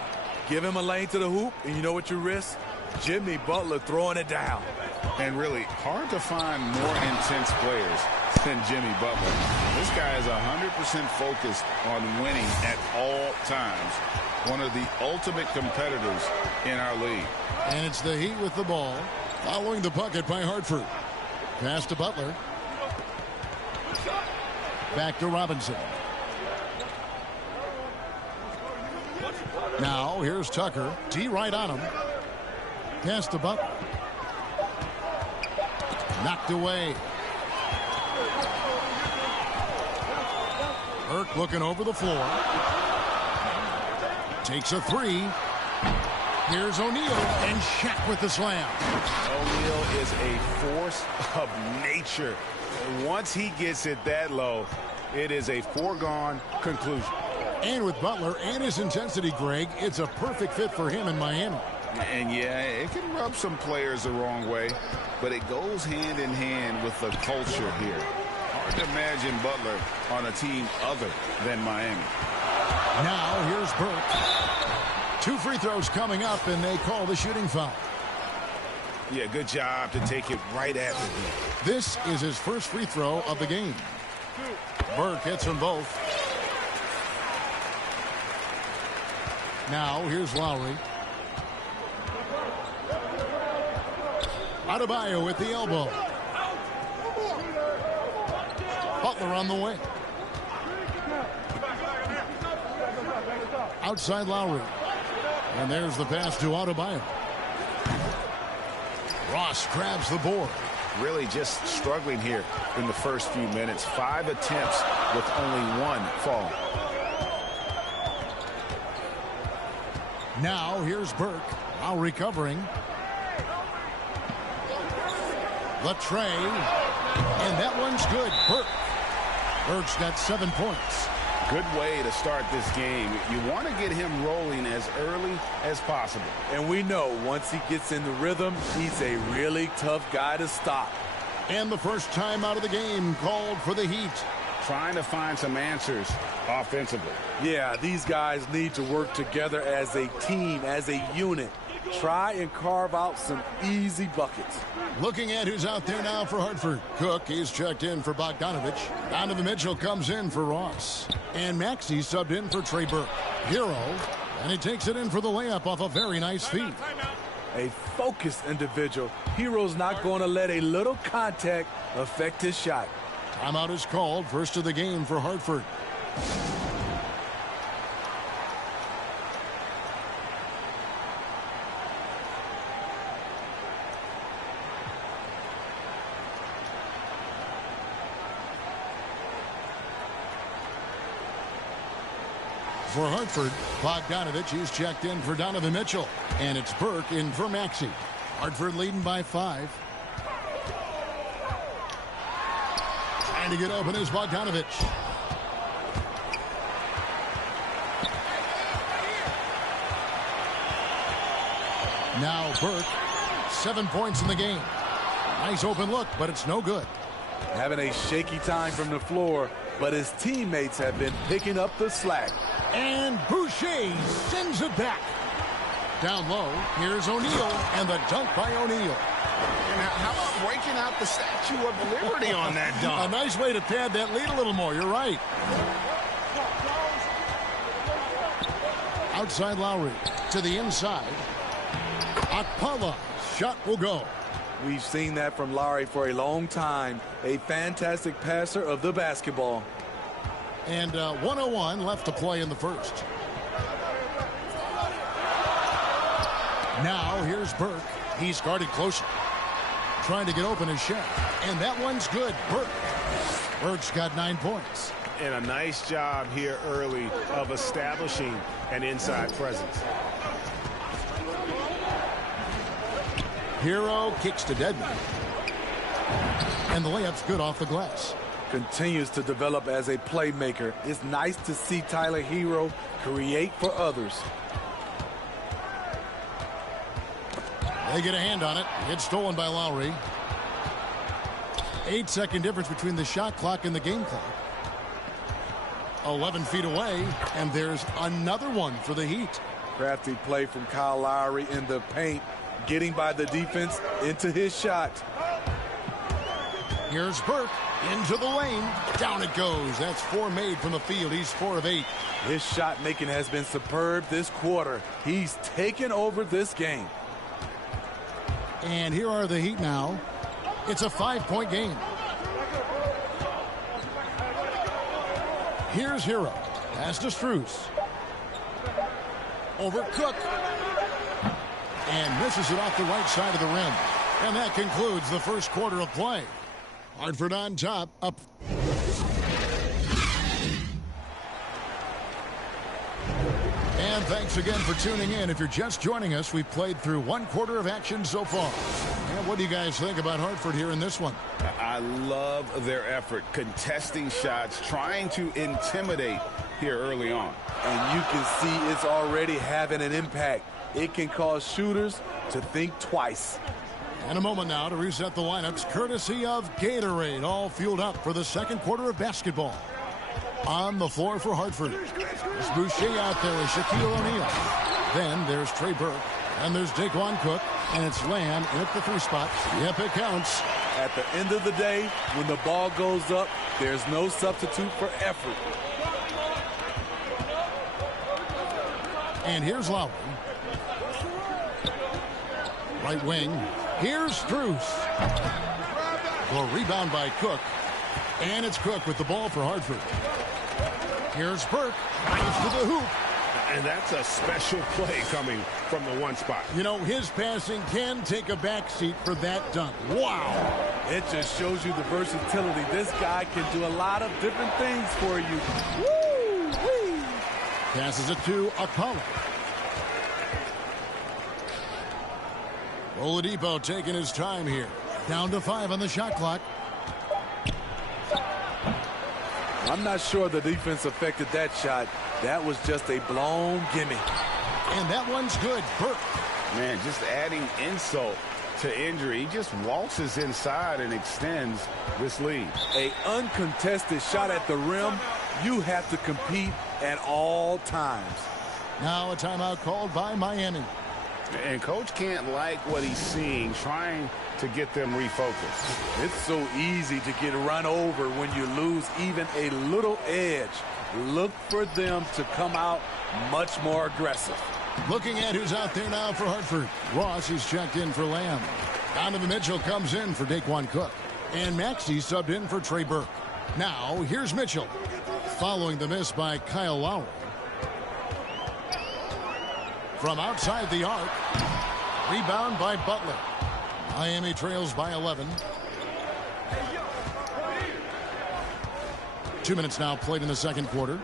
Give him a lane to the hoop, and you know what you risk? Jimmy Butler throwing it down. And really, hard to find more intense players than Jimmy Butler. This guy is 100% focused on winning at all times. One of the ultimate competitors in our league. And it's the Heat with the ball, following the bucket by Hartford. Pass to Butler. Back to Robinson. Now here's Tucker. D right on him. Pass to Butler. Knocked away. Burke looking over the floor. Takes a three. Here's O'Neal, and Shaq with the slam. O'Neal is a force of nature. Once he gets it that low, it is a foregone conclusion. And with Butler and his intensity, Greg, it's a perfect fit for him in Miami. And yeah, it can rub some players the wrong way, but it goes hand in hand with the culture here. Hard to imagine Butler on a team other than Miami. Now here's Burke. 2 free throws coming up, and they call the shooting foul. Yeah, good job to take it right after him. This is his first free throw of the game. Burke hits them both. Now here's Lowry. Adebayo with the elbow. Butler on the wing. Outside Lowry. And there's the pass to Adebayo. Ross grabs the board. Really just struggling here in the first few minutes. 5 attempts with only 1 fall. Now here's Burke. Now recovering. The tray. And that one's good. Burke's got 7 points. Good way to start this game. You want to get him rolling as early as possible. And we know once he gets in the rhythm, he's a really tough guy to stop. And the first time out of the game called for the Heat. Trying to find some answers offensively. Yeah, these guys need to work together as a team, as a unit. Try and carve out some easy buckets. Looking at who's out there now for Hartford. Cook, he's checked in for Bogdanovich. Donovan Mitchell comes in for Ross. And Maxey subbed in for Trey Burke. Hero, and he takes it in for the layup off a very nice feed. A focused individual. Hero's not going to let a little contact affect his shot. Timeout is called. First of the game for Hartford. For Hartford, Bogdanovich, he's checked in for Donovan Mitchell. And it's Burke in for Maxey. Hartford leading by 5. Trying to get open is Bogdanovich. Now Burke, 7 points in the game. Nice open look, but it's no good. Having a shaky time from the floor, but his teammates have been picking up the slack. And Boucher sends it back. Down low, here's O'Neal, and the dunk by O'Neal. And how about breaking out the Statue of Liberty on that dunk? A nice way to pad that lead a little more. You're right. Outside Lowry to the inside. Akpala, shot will go. We've seen that from Lowry for a long time. A fantastic passer of the basketball. And 1:01 left to play in the first. Now here's Burke. He's guarded closer. Trying to get open his shot. And that one's good. Burke. Burke's got 9 points. And a nice job here early of establishing an inside presence. Hero kicks to Dedmon. And the layup's good off the glass. Continues to develop as a playmaker. It's nice to see Tyler Hero create for others. They get a hand on it. It's stolen by Lowry. 8-second difference between the shot clock and the game clock. 11 feet away, and there's another one for the Heat. Crafty play from Kyle Lowry in the paint, getting by the defense into his shot. Here's Burke into the lane. Down it goes. That's 4 made from the field. He's 4 of 8. His shot making has been superb this quarter. He's taken over this game. And here are the Heat now. It's a 5-point game. Here's Hero. Pass to Strus. Over Cook. And misses it off the right side of the rim. And that concludes the first quarter of play. Hartford on top, up. And thanks again for tuning in. If you're just joining us, we've played through 1 quarter of action so far. And what do you guys think about Hartford here in this one? I love their effort, contesting shots, trying to intimidate here early on. And you can see it's already having an impact. It can cause shooters to think twice. And a moment now to reset the lineups, courtesy of Gatorade, all fueled up for the second quarter of basketball. On the floor for Hartford. There's Boucher out there with Shaquille O'Neal. Then there's Trey Burke. And there's Daquan Cook. And it's Lamb in at the 3 spot. Yep, it counts. At the end of the day, when the ball goes up, there's no substitute for effort. And here's Lowry. Right wing. Here's Strus. The rebound by Cook. And it's Cook with the ball for Hartford. Here's Burke. Nice to the hoop. And that's a special play coming from the 1 spot. You know, his passing can take a backseat for that dunk. Wow. It just shows you the versatility. This guy can do a lot of different things for you. Woo-wee. Passes it to Akpala. Oladipo taking his time here. Down to 5 on the shot clock. I'm not sure the defense affected that shot. That was just a blown gimme. And that one's good. Burke. Man, just adding insult to injury. He just waltzes inside and extends this lead. A uncontested shot at the rim. You have to compete at all times. Now a timeout called by Miami. And Coach can't like what he's seeing, trying to get them refocused. It's so easy to get run over when you lose even a little edge. Look for them to come out much more aggressive. Looking at who's out there now for Hartford. Ross is checked in for Lamb. Donovan Mitchell comes in for Daquan Cook. And Maxey subbed in for Trey Burke. Now, here's Mitchell. Following the miss by Kyle Lowry. From outside the arc. Rebound by Butler. Miami trails by 11. 2 minutes now played in the second quarter.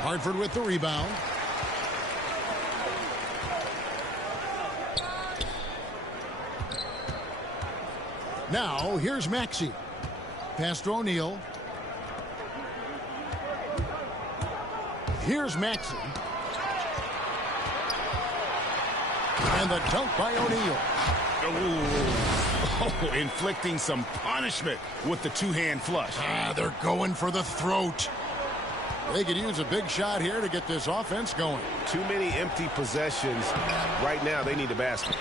Hartford with the rebound. Now, here's Maxey. Pass to O'Neal. Here's Maxey. And the dunk by O'Neal. Oh, inflicting some punishment with the two-hand flush. They're going for the throat. They could use a big shot here to get this offense going. Too many empty possessions. Right now, they need a basket.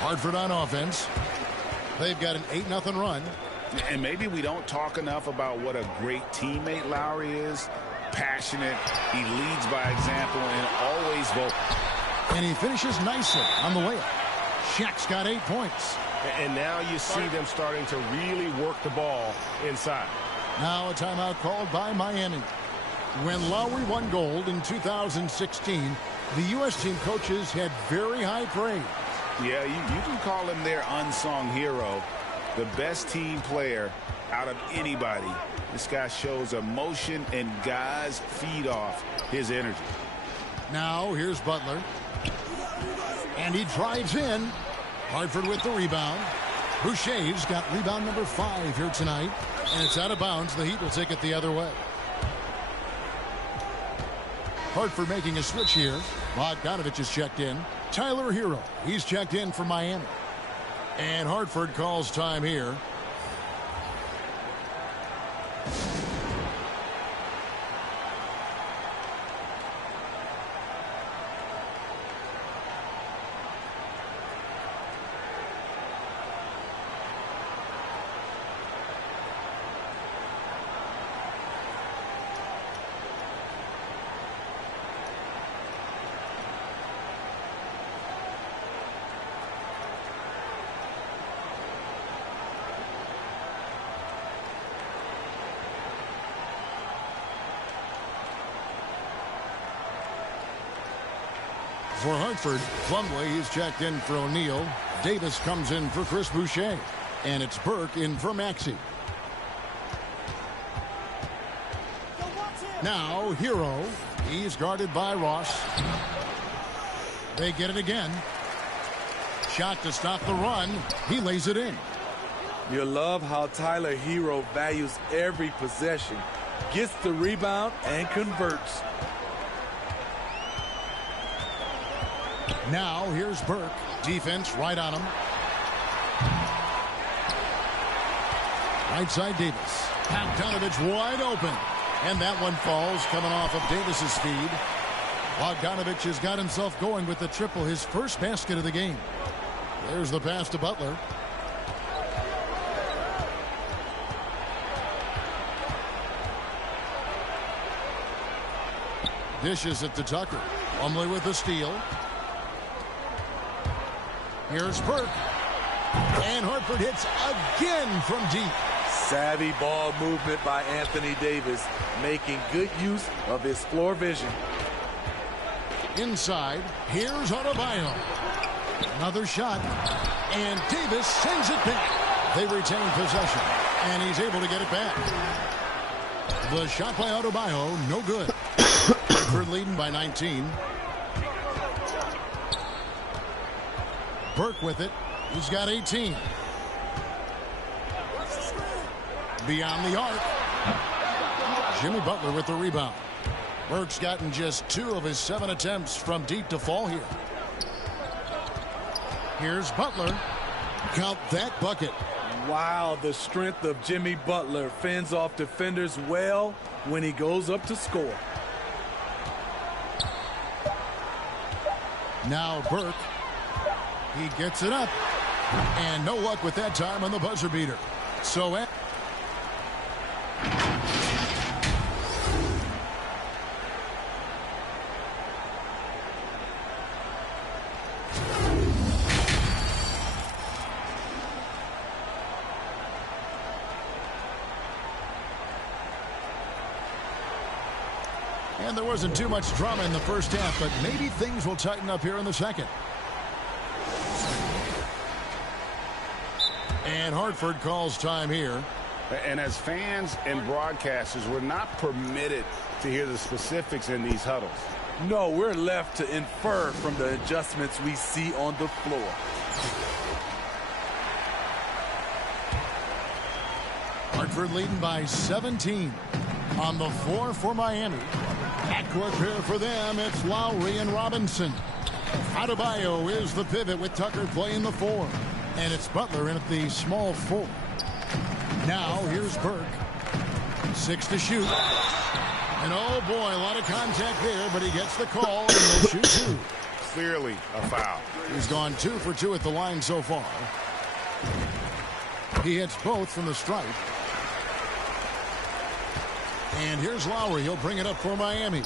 Hartford on offense. They've got an 8-0 run. And maybe we don't talk enough about what a great teammate Lowry is. Passionate. He leads by example and always vocal. And he finishes nicely on the layup. Shaq's got 8 points. And now you see them starting to really work the ball inside. Now a timeout called by Miami. When Lowry won gold in 2016, the U.S. team coaches had very high praise. Yeah, you can call him their unsung hero. The best team player out of anybody. This guy shows emotion, and guys feed off his energy. Now here's Butler. And he drives in. Hartford with the rebound. Boucher's got rebound number 5 here tonight. And it's out of bounds. The Heat will take it the other way. Hartford making a switch here. Bogdanovich is checked in. Tyler Hero, he's checked in for Miami. And Hartford calls time here. For Hartford, Plumlee is checked in for O'Neal. Davis comes in for Chris Boucher. And it's Burke in for Maxey. Now, Hero. He's guarded by Ross. They get it again. Shot to stop the run. He lays it in. You love how Tyler Hero values every possession. Gets the rebound and converts. Now, here's Burke. Defense right on him. Right side Davis. Bogdanovich wide open. And that one falls coming off of Davis's speed. Bogdanovich has got himself going with the triple, his first basket of the game. There's the pass to Butler. Dishes it to Tucker. Plumlee with the steal. Here's Burke. And Hartford hits again from deep. Savvy ball movement by Anthony Davis, making good use of his floor vision. Inside, here's Adebayo. Another shot. And Davis sends it back. They retain possession. And he's able to get it back. The shot by Adebayo, no good. Hartford leading by 19. Burke with it. He's got 18. Beyond the arc. Jimmy Butler with the rebound. Burke's gotten just 2 of his 7 attempts from deep to fall here. Here's Butler. Count that bucket. Wow, the strength of Jimmy Butler fends off defenders well when he goes up to score. Now Burke. He gets it up. And no luck with that time on the buzzer beater. So and there wasn't too much drama in the first half, but maybe things will tighten up here in the second. And Hartford calls time here. And as fans and broadcasters, we're not permitted to hear the specifics in these huddles. No, we're left to infer from the adjustments we see on the floor. Hartford leading by 17 on the floor for Miami. Backcourt pair for them, it's Lowry and Robinson. Adebayo is the pivot with Tucker playing the 4. And it's Butler in at the small 4. Now here's Burke. 6 to shoot. And oh boy, a lot of contact there, but he gets the call and will shoot 2. Clearly a foul. He's gone 2 for 2 at the line so far. He hits both from the stripe. And here's Lowry. He'll bring it up for Miami.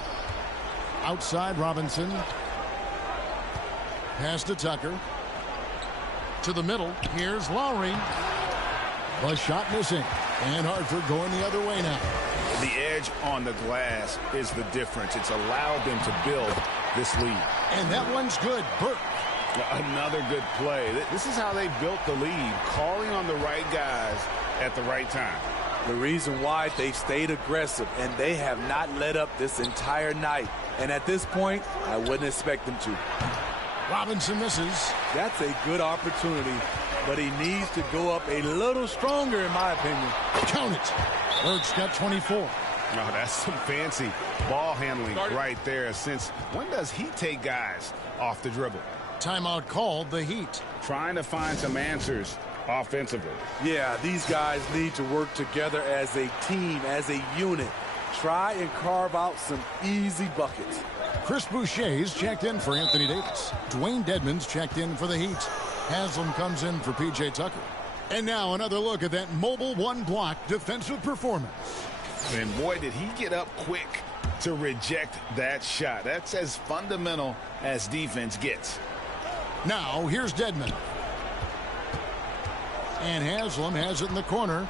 Outside Robinson. Pass to Tucker. To the middle. Here's Lowry. A shot missing. And Hartford going the other way now. The edge on the glass is the difference. It's allowed them to build this lead. And that one's good. Burke. Another good play. This is how they built the lead, calling on the right guys at the right time. The reason why they've stayed aggressive, and they have not let up this entire night. And at this point, I wouldn't expect them to. Robinson misses. That's a good opportunity, but he needs to go up a little stronger, in my opinion. Count it. Burke's got 24. No, that's some fancy ball handling right there. Since when does he take guys off the dribble? Timeout called, the Heat. Trying to find some answers offensively. Yeah, these guys need to work together as a team, as a unit. Try and carve out some easy buckets. Chris Boucher's checked in for Anthony Davis. Dwayne Dedmon's checked in for the Heat. Haslam comes in for P.J. Tucker. And now another look at that mobile one-block defensive performance. And boy, did he get up quick to reject that shot. That's as fundamental as defense gets. Now here's Dedmon. And Haslam has it in the corner.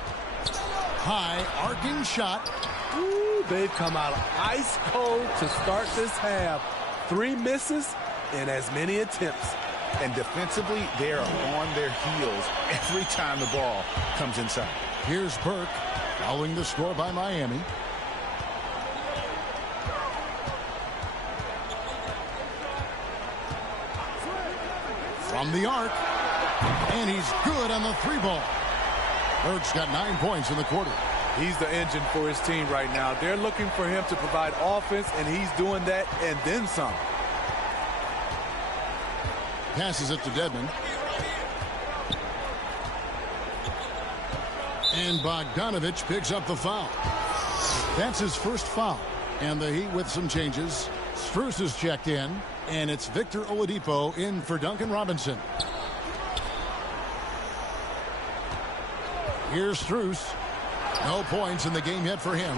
High arcing shot. Ooh, they've come out ice cold to start this half. 3 misses and as many attempts. And defensively, they are on their heels every time the ball comes inside. Here's Burke following the score by Miami. From the arc. And he's good on the 3-ball. Burke's got 9 points in the quarter. He's the engine for his team right now. They're looking for him to provide offense, and he's doing that and then some. Passes it to Dedmon. And Bogdanovich picks up the foul. That's his first foul. And the Heat with some changes. Strus is checked in. And it's Victor Oladipo in for Duncan Robinson. Here's Strus. No points in the game yet for him.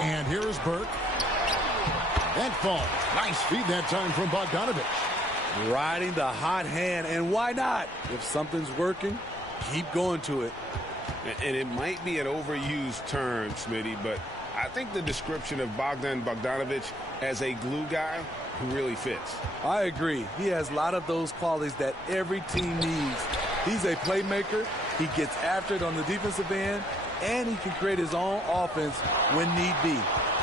And here is Burke. That fall. Nice feed that time from Bogdanovich. Riding the hot hand, and why not? If something's working, keep going to it. And it might be an overused term, Smitty, but I think the description of Bogdan Bogdanovich as a glue guy really fits. I agree. He has a lot of those qualities that every team needs. He's a playmaker. He gets after it on the defensive end, and he can create his own offense when need be.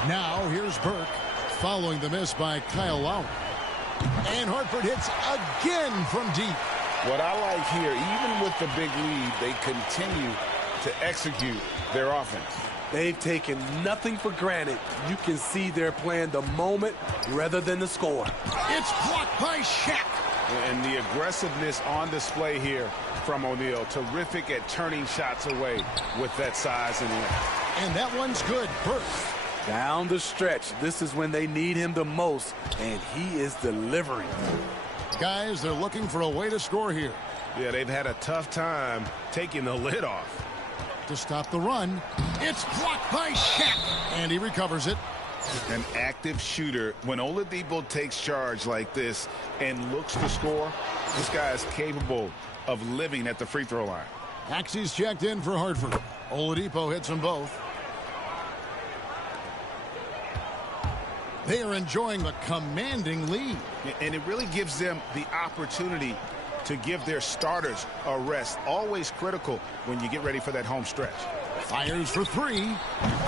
Now here's Burke following the miss by Kyle Lowry. And Hartford hits again from deep. What I like here, even with the big lead, they continue to execute their offense. They've taken nothing for granted. You can see they're playing the moment rather than the score. It's blocked by Shaq. And the aggressiveness on display here from O'Neal. Terrific at turning shots away with that size and length. And that one's good. Burke. Down the stretch, this is when they need him the most, and he is delivering. Guys, they're looking for a way to score here. Yeah, they've had a tough time taking the lid off. To stop the run, it's blocked by Shaq, and he recovers it. An active shooter. When Oladipo takes charge like this and looks to score, this guy is capable of living at the free throw line. Maxey's checked in for Hartford. Oladipo hits them both. They are enjoying a commanding lead. And it really gives them the opportunity to give their starters a rest. Always critical when you get ready for that home stretch. Fires for three.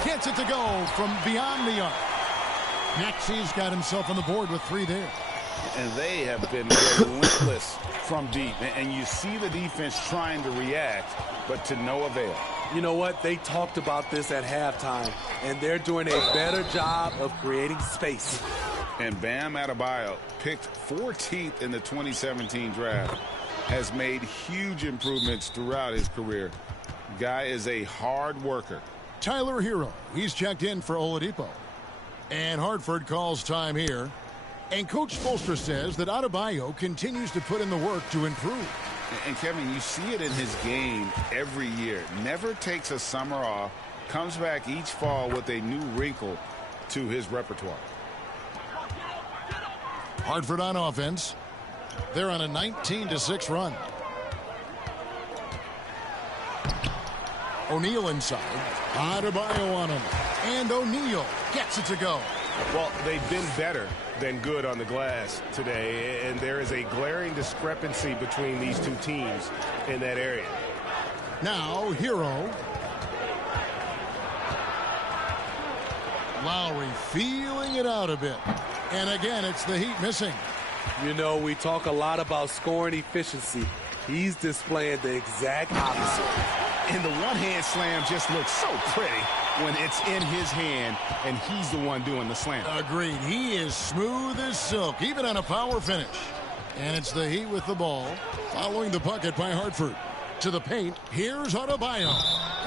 Gets it to go from beyond the arc. Maxey's got himself on the board with three there. And they have been relentless from deep. And you see the defense trying to react, but to no avail. You know what? They talked about this at halftime, and they're doing a better job of creating space. And Bam Adebayo, picked 14th in the 2017 draft, has made huge improvements throughout his career. Guy is a hard worker. Tyler Hero, he's checked in for Oladipo. And Hartford calls time here. And Coach Spoelstra says that Adebayo continues to put in the work to improve. And Kevin, you see it in his game every year. Never takes a summer off, comes back each fall with a new wrinkle to his repertoire. Hartford on offense. They're on a 19-6 run. O'Neal inside. Adebayo on him. And O'Neal gets it to go. Well, they've been better than good on the glass today, and there is a glaring discrepancy between these two teams in that area. Now, Hero. Lowry feeling it out a bit. And again, it's the Heat missing. You know, we talk a lot about scoring efficiency. He's displaying the exact opposite. And the one-hand slam just looks so pretty when it's in his hand and he's the one doing the slam. Agreed. He is smooth as silk, even on a power finish. And it's the Heat with the ball, following the bucket by Hartford. To the paint, here's Adebayo.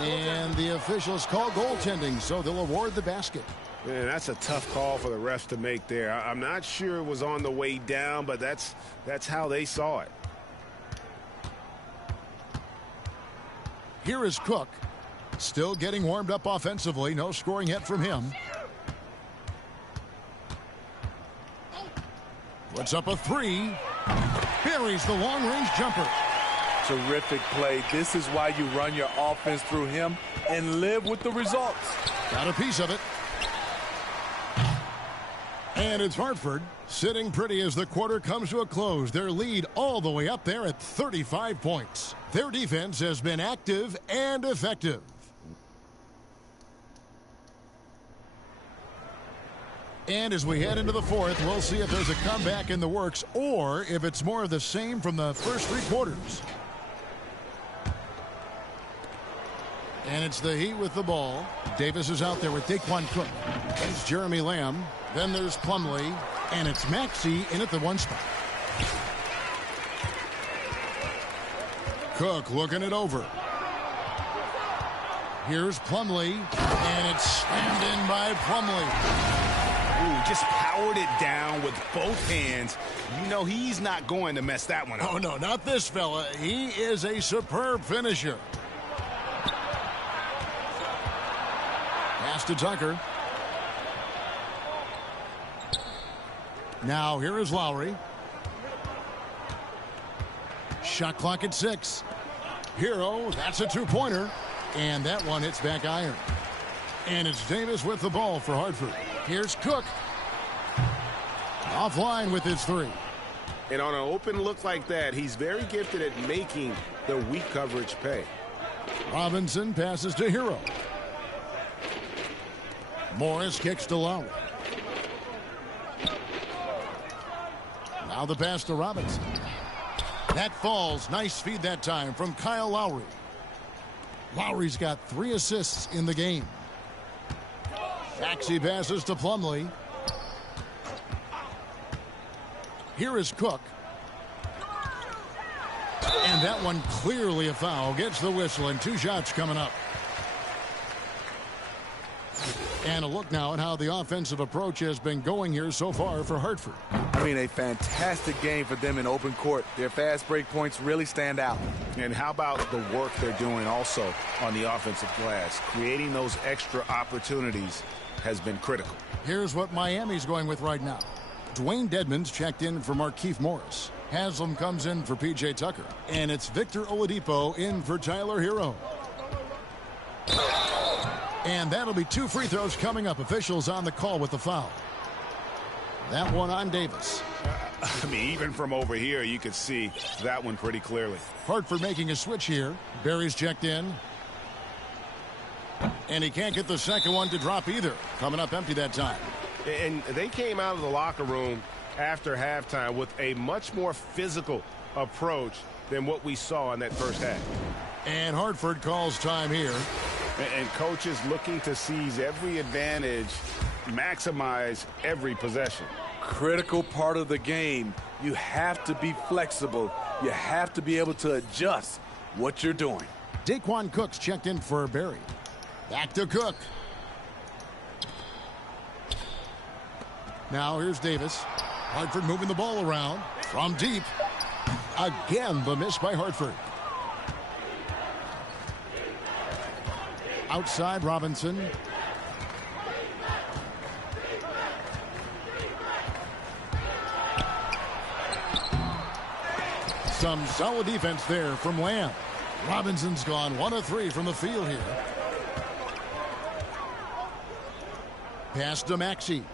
And the officials call goaltending, so they'll award the basket. Man, that's a tough call for the refs to make there. I'm not sure it was on the way down, but that's how they saw it. Here is Cook. Still getting warmed up offensively. No scoring yet from him. Puts up a three. Buries the long-range jumper. Terrific play. This is why you run your offense through him and live with the results. Got a piece of it. And it's Hartford sitting pretty as the quarter comes to a close. Their lead all the way up there at 35 points. Their defense has been active and effective. And as we head into the fourth, we'll see if there's a comeback in the works or if it's more of the same from the first three quarters. And it's the Heat with the ball. Davis is out there with Daquan Cook. There's Jeremy Lamb. Then there's Plumlee. And it's Maxey in at the one spot. Cook looking it over. Here's Plumlee. And it's slammed in by Plumlee. Ooh, just powered it down with both hands. You know he's not going to mess that one up. Oh, no, not this fella. He is a superb finisher. Pass to Tucker. Now here is Lowry. Shot clock at 6. Hero, that's a two-pointer. And that one hits back iron. And it's Davis with the ball for Hartford. Here's Cook. Offline with his three. And on an open look like that, he's very gifted at making the weak coverage pay. Robinson passes to Hero. Morris kicks to Lowry. Now the pass to Robinson. That falls. Nice feed that time from Kyle Lowry. Lowry's got 3 assists in the game. Maxey passes to Plumlee. Here is Cook. And that one clearly a foul. Gets the whistle and 2 shots coming up. And a look now at how the offensive approach has been going here so far for Hartford. I mean, a fantastic game for them in open court. Their fast break points really stand out. And how about the work they're doing also on the offensive glass? Creating those extra opportunities has been critical. Here's what Miami's going with right now. Dwayne Dedmon's checked in for Markieff Morris. Haslam comes in for P.J. Tucker. And it's Victor Oladipo in for Tyler Hero. And that'll be 2 free throws coming up. Officials on the call with the foul. That one on Davis. I mean, even from over here, you could see that one pretty clearly. Hartford making a switch here. Barry's checked in. And he can't get the second one to drop either. Coming up empty that time. And they came out of the locker room after halftime with a much more physical approach than what we saw in that first half. And Hartford calls time here. And coaches looking to seize every advantage, maximize every possession. Critical part of the game. You have to be flexible. You have to be able to adjust what you're doing. Daquan Cook's checked in for Barry. Back to Cook. Now here's Davis. Hartford moving the ball around from deep. Again, the miss by Hartford. Outside Robinson. Some solid defense there from Lamb. Robinson's gone 1 of 3 from the field here. Pass to Maxey.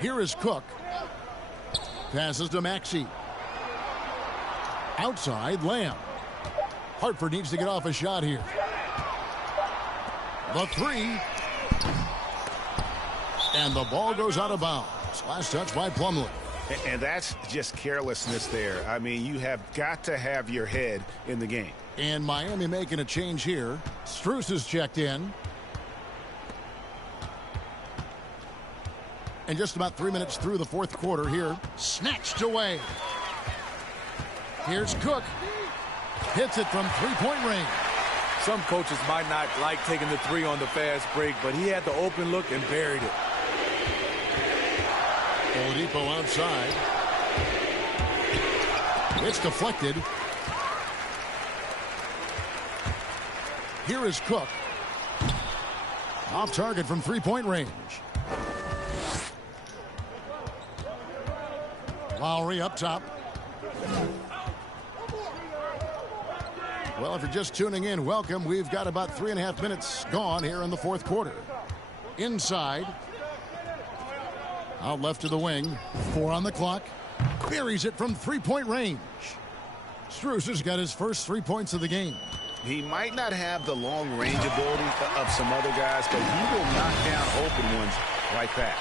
Here is Cook. Passes to Maxey. Outside Lamb. Hartford needs to get off a shot here. The 3. And the ball goes out of bounds. Last touch by Plumlee. And that's just carelessness there. I mean, you have got to have your head in the game. And Miami making a change here. Strus is checked in. And just about 3 minutes through the fourth quarter here. Snatched away. Here's Cook. Hits it from three-point range. Some coaches might not like taking the 3 on the fast break, but he had the open look and buried it. Oladipo outside. It's deflected. Here is Cook. Off target from three-point range. Lowry up top. Well, if you're just tuning in, welcome. We've got about 3.5 minutes gone here in the fourth quarter. Inside. Out left to the wing. 4 on the clock. Buries it from three-point range. Strus has got his first 3 points of the game. He might not have the long-range ability of some other guys, but he will knock down open ones like that.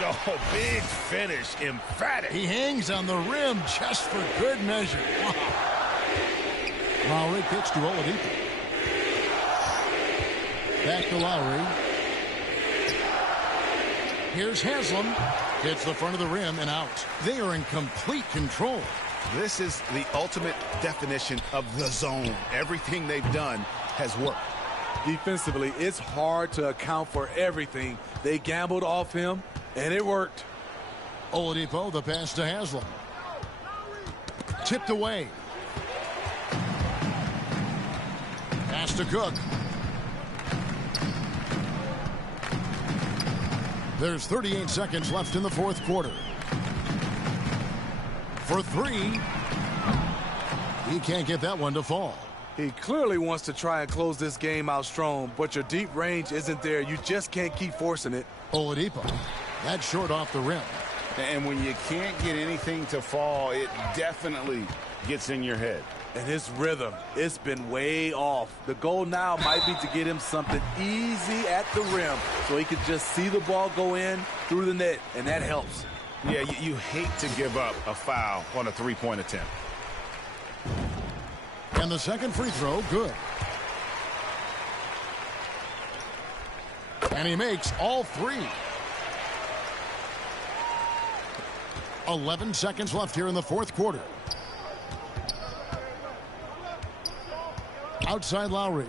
Oh, big finish. Emphatic. He hangs on the rim just for good measure. Wow. Lowry kicks to Oladipo. Back to Lowry. Here's Haslam. Hits the front of the rim and out. They are in complete control. This is the ultimate definition of the zone. Everything they've done has worked. Defensively, it's hard to account for everything. They gambled off him, and it worked. Oladipo, the pass to Haslam. Tipped away. Pass to Cook. There's 38 seconds left in the fourth quarter. For 3. He can't get that one to fall. He clearly wants to try and close this game out strong, but your deep range isn't there. You just can't keep forcing it. Oladipo. That's short off the rim. And when you can't get anything to fall, it definitely gets in your head. And his rhythm, it's been way off. The goal now might be to get him something easy at the rim so he can just see the ball go in through the net, and that helps. Yeah, you hate to give up a foul on a three-point attempt. And the second free throw, good. And he makes all 3. 11 seconds left here in the fourth quarter. Outside Lowry.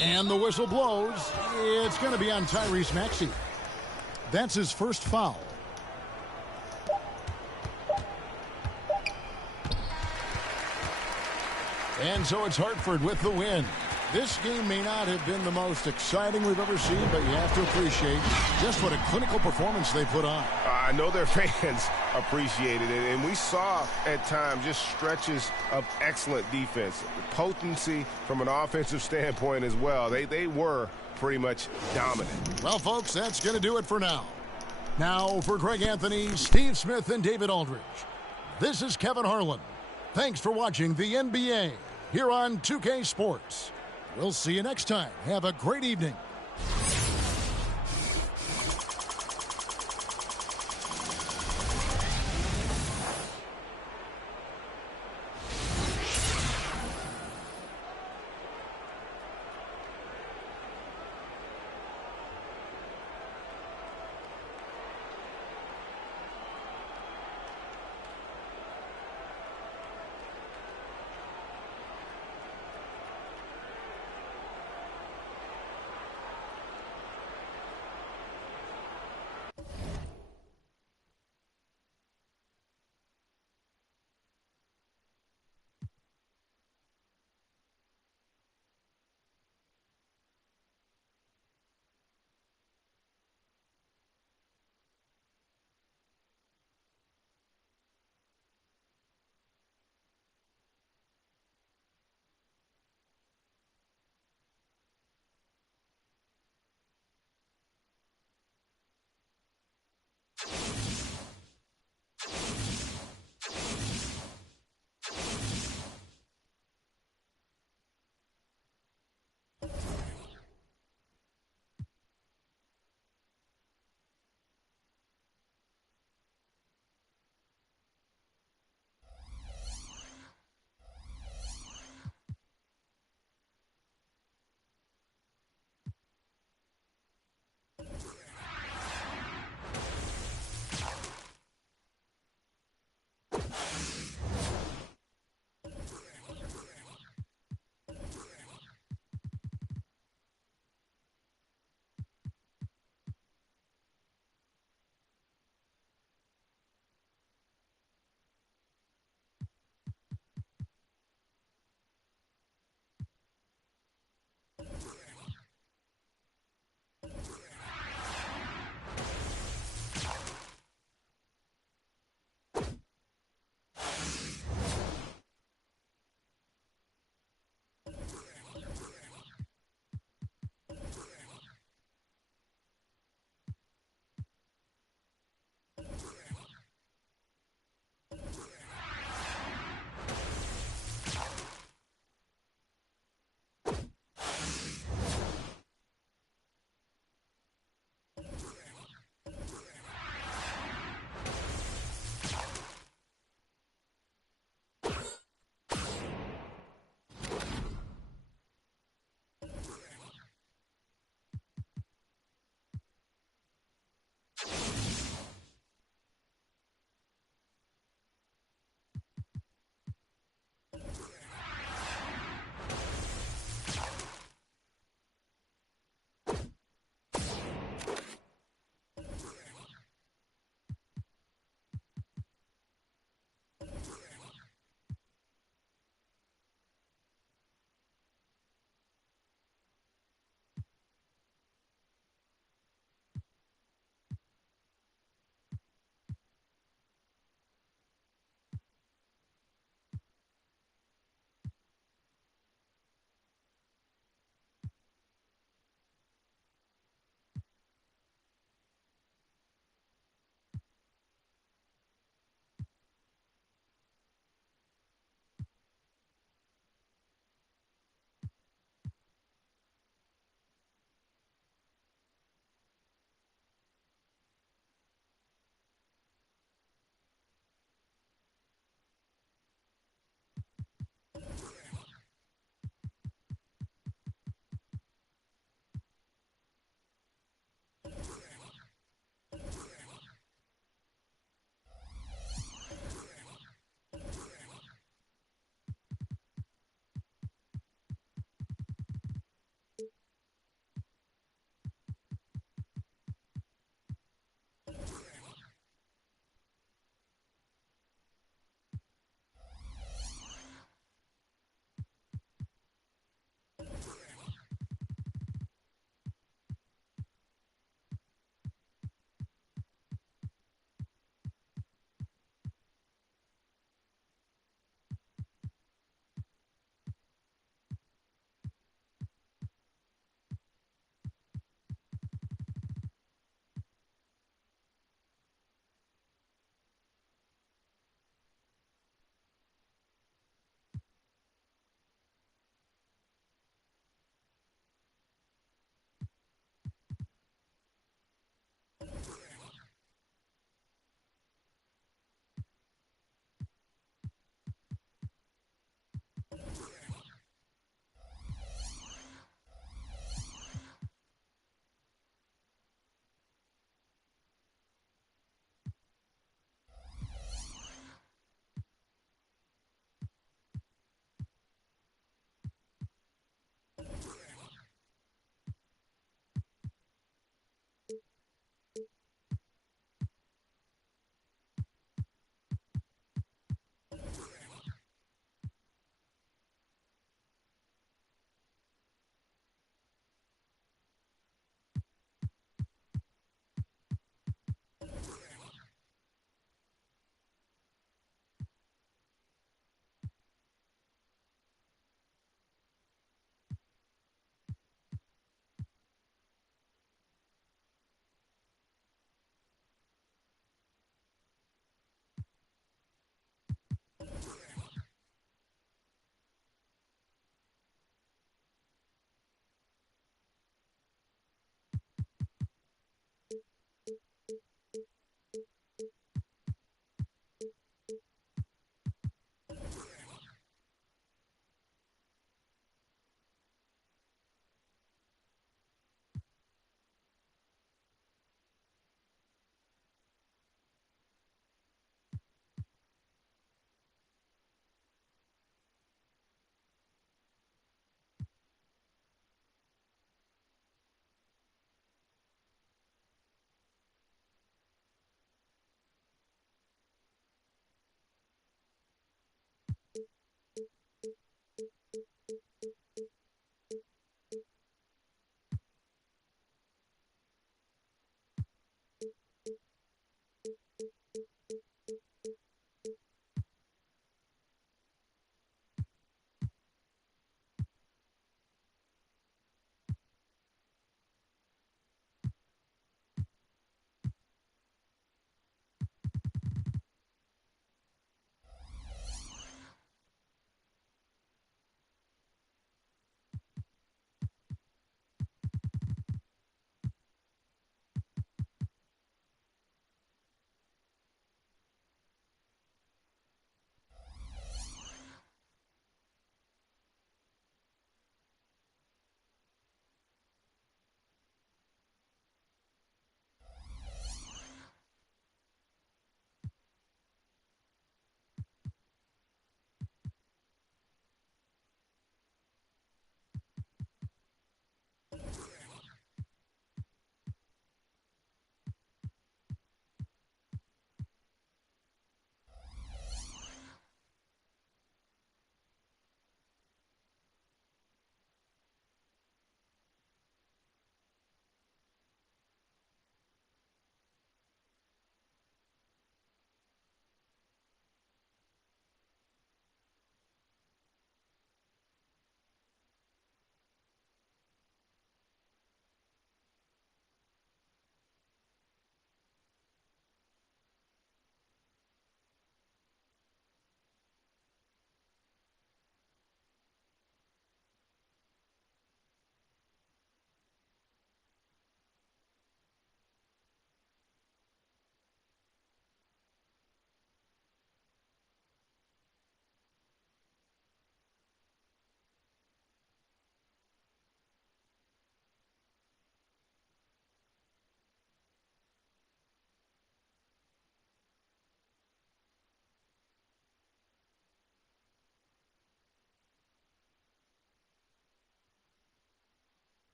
And the whistle blows. It's going to be on Tyrese Maxey. That's his first foul. And so it's Hartford with the win. This game may not have been the most exciting we've ever seen, but you have to appreciate just what a clinical performance they put on. I know their fans appreciated it, and we saw at times just stretches of excellent defense. Potency from an offensive standpoint as well. They were pretty much dominant. Well, folks, that's going to do it for now. Now, for Greg Anthony, Steve Smith, and David Aldridge, this is Kevin Harlan. Thanks for watching the NBA here on 2K Sports. We'll see you next time. Have a great evening.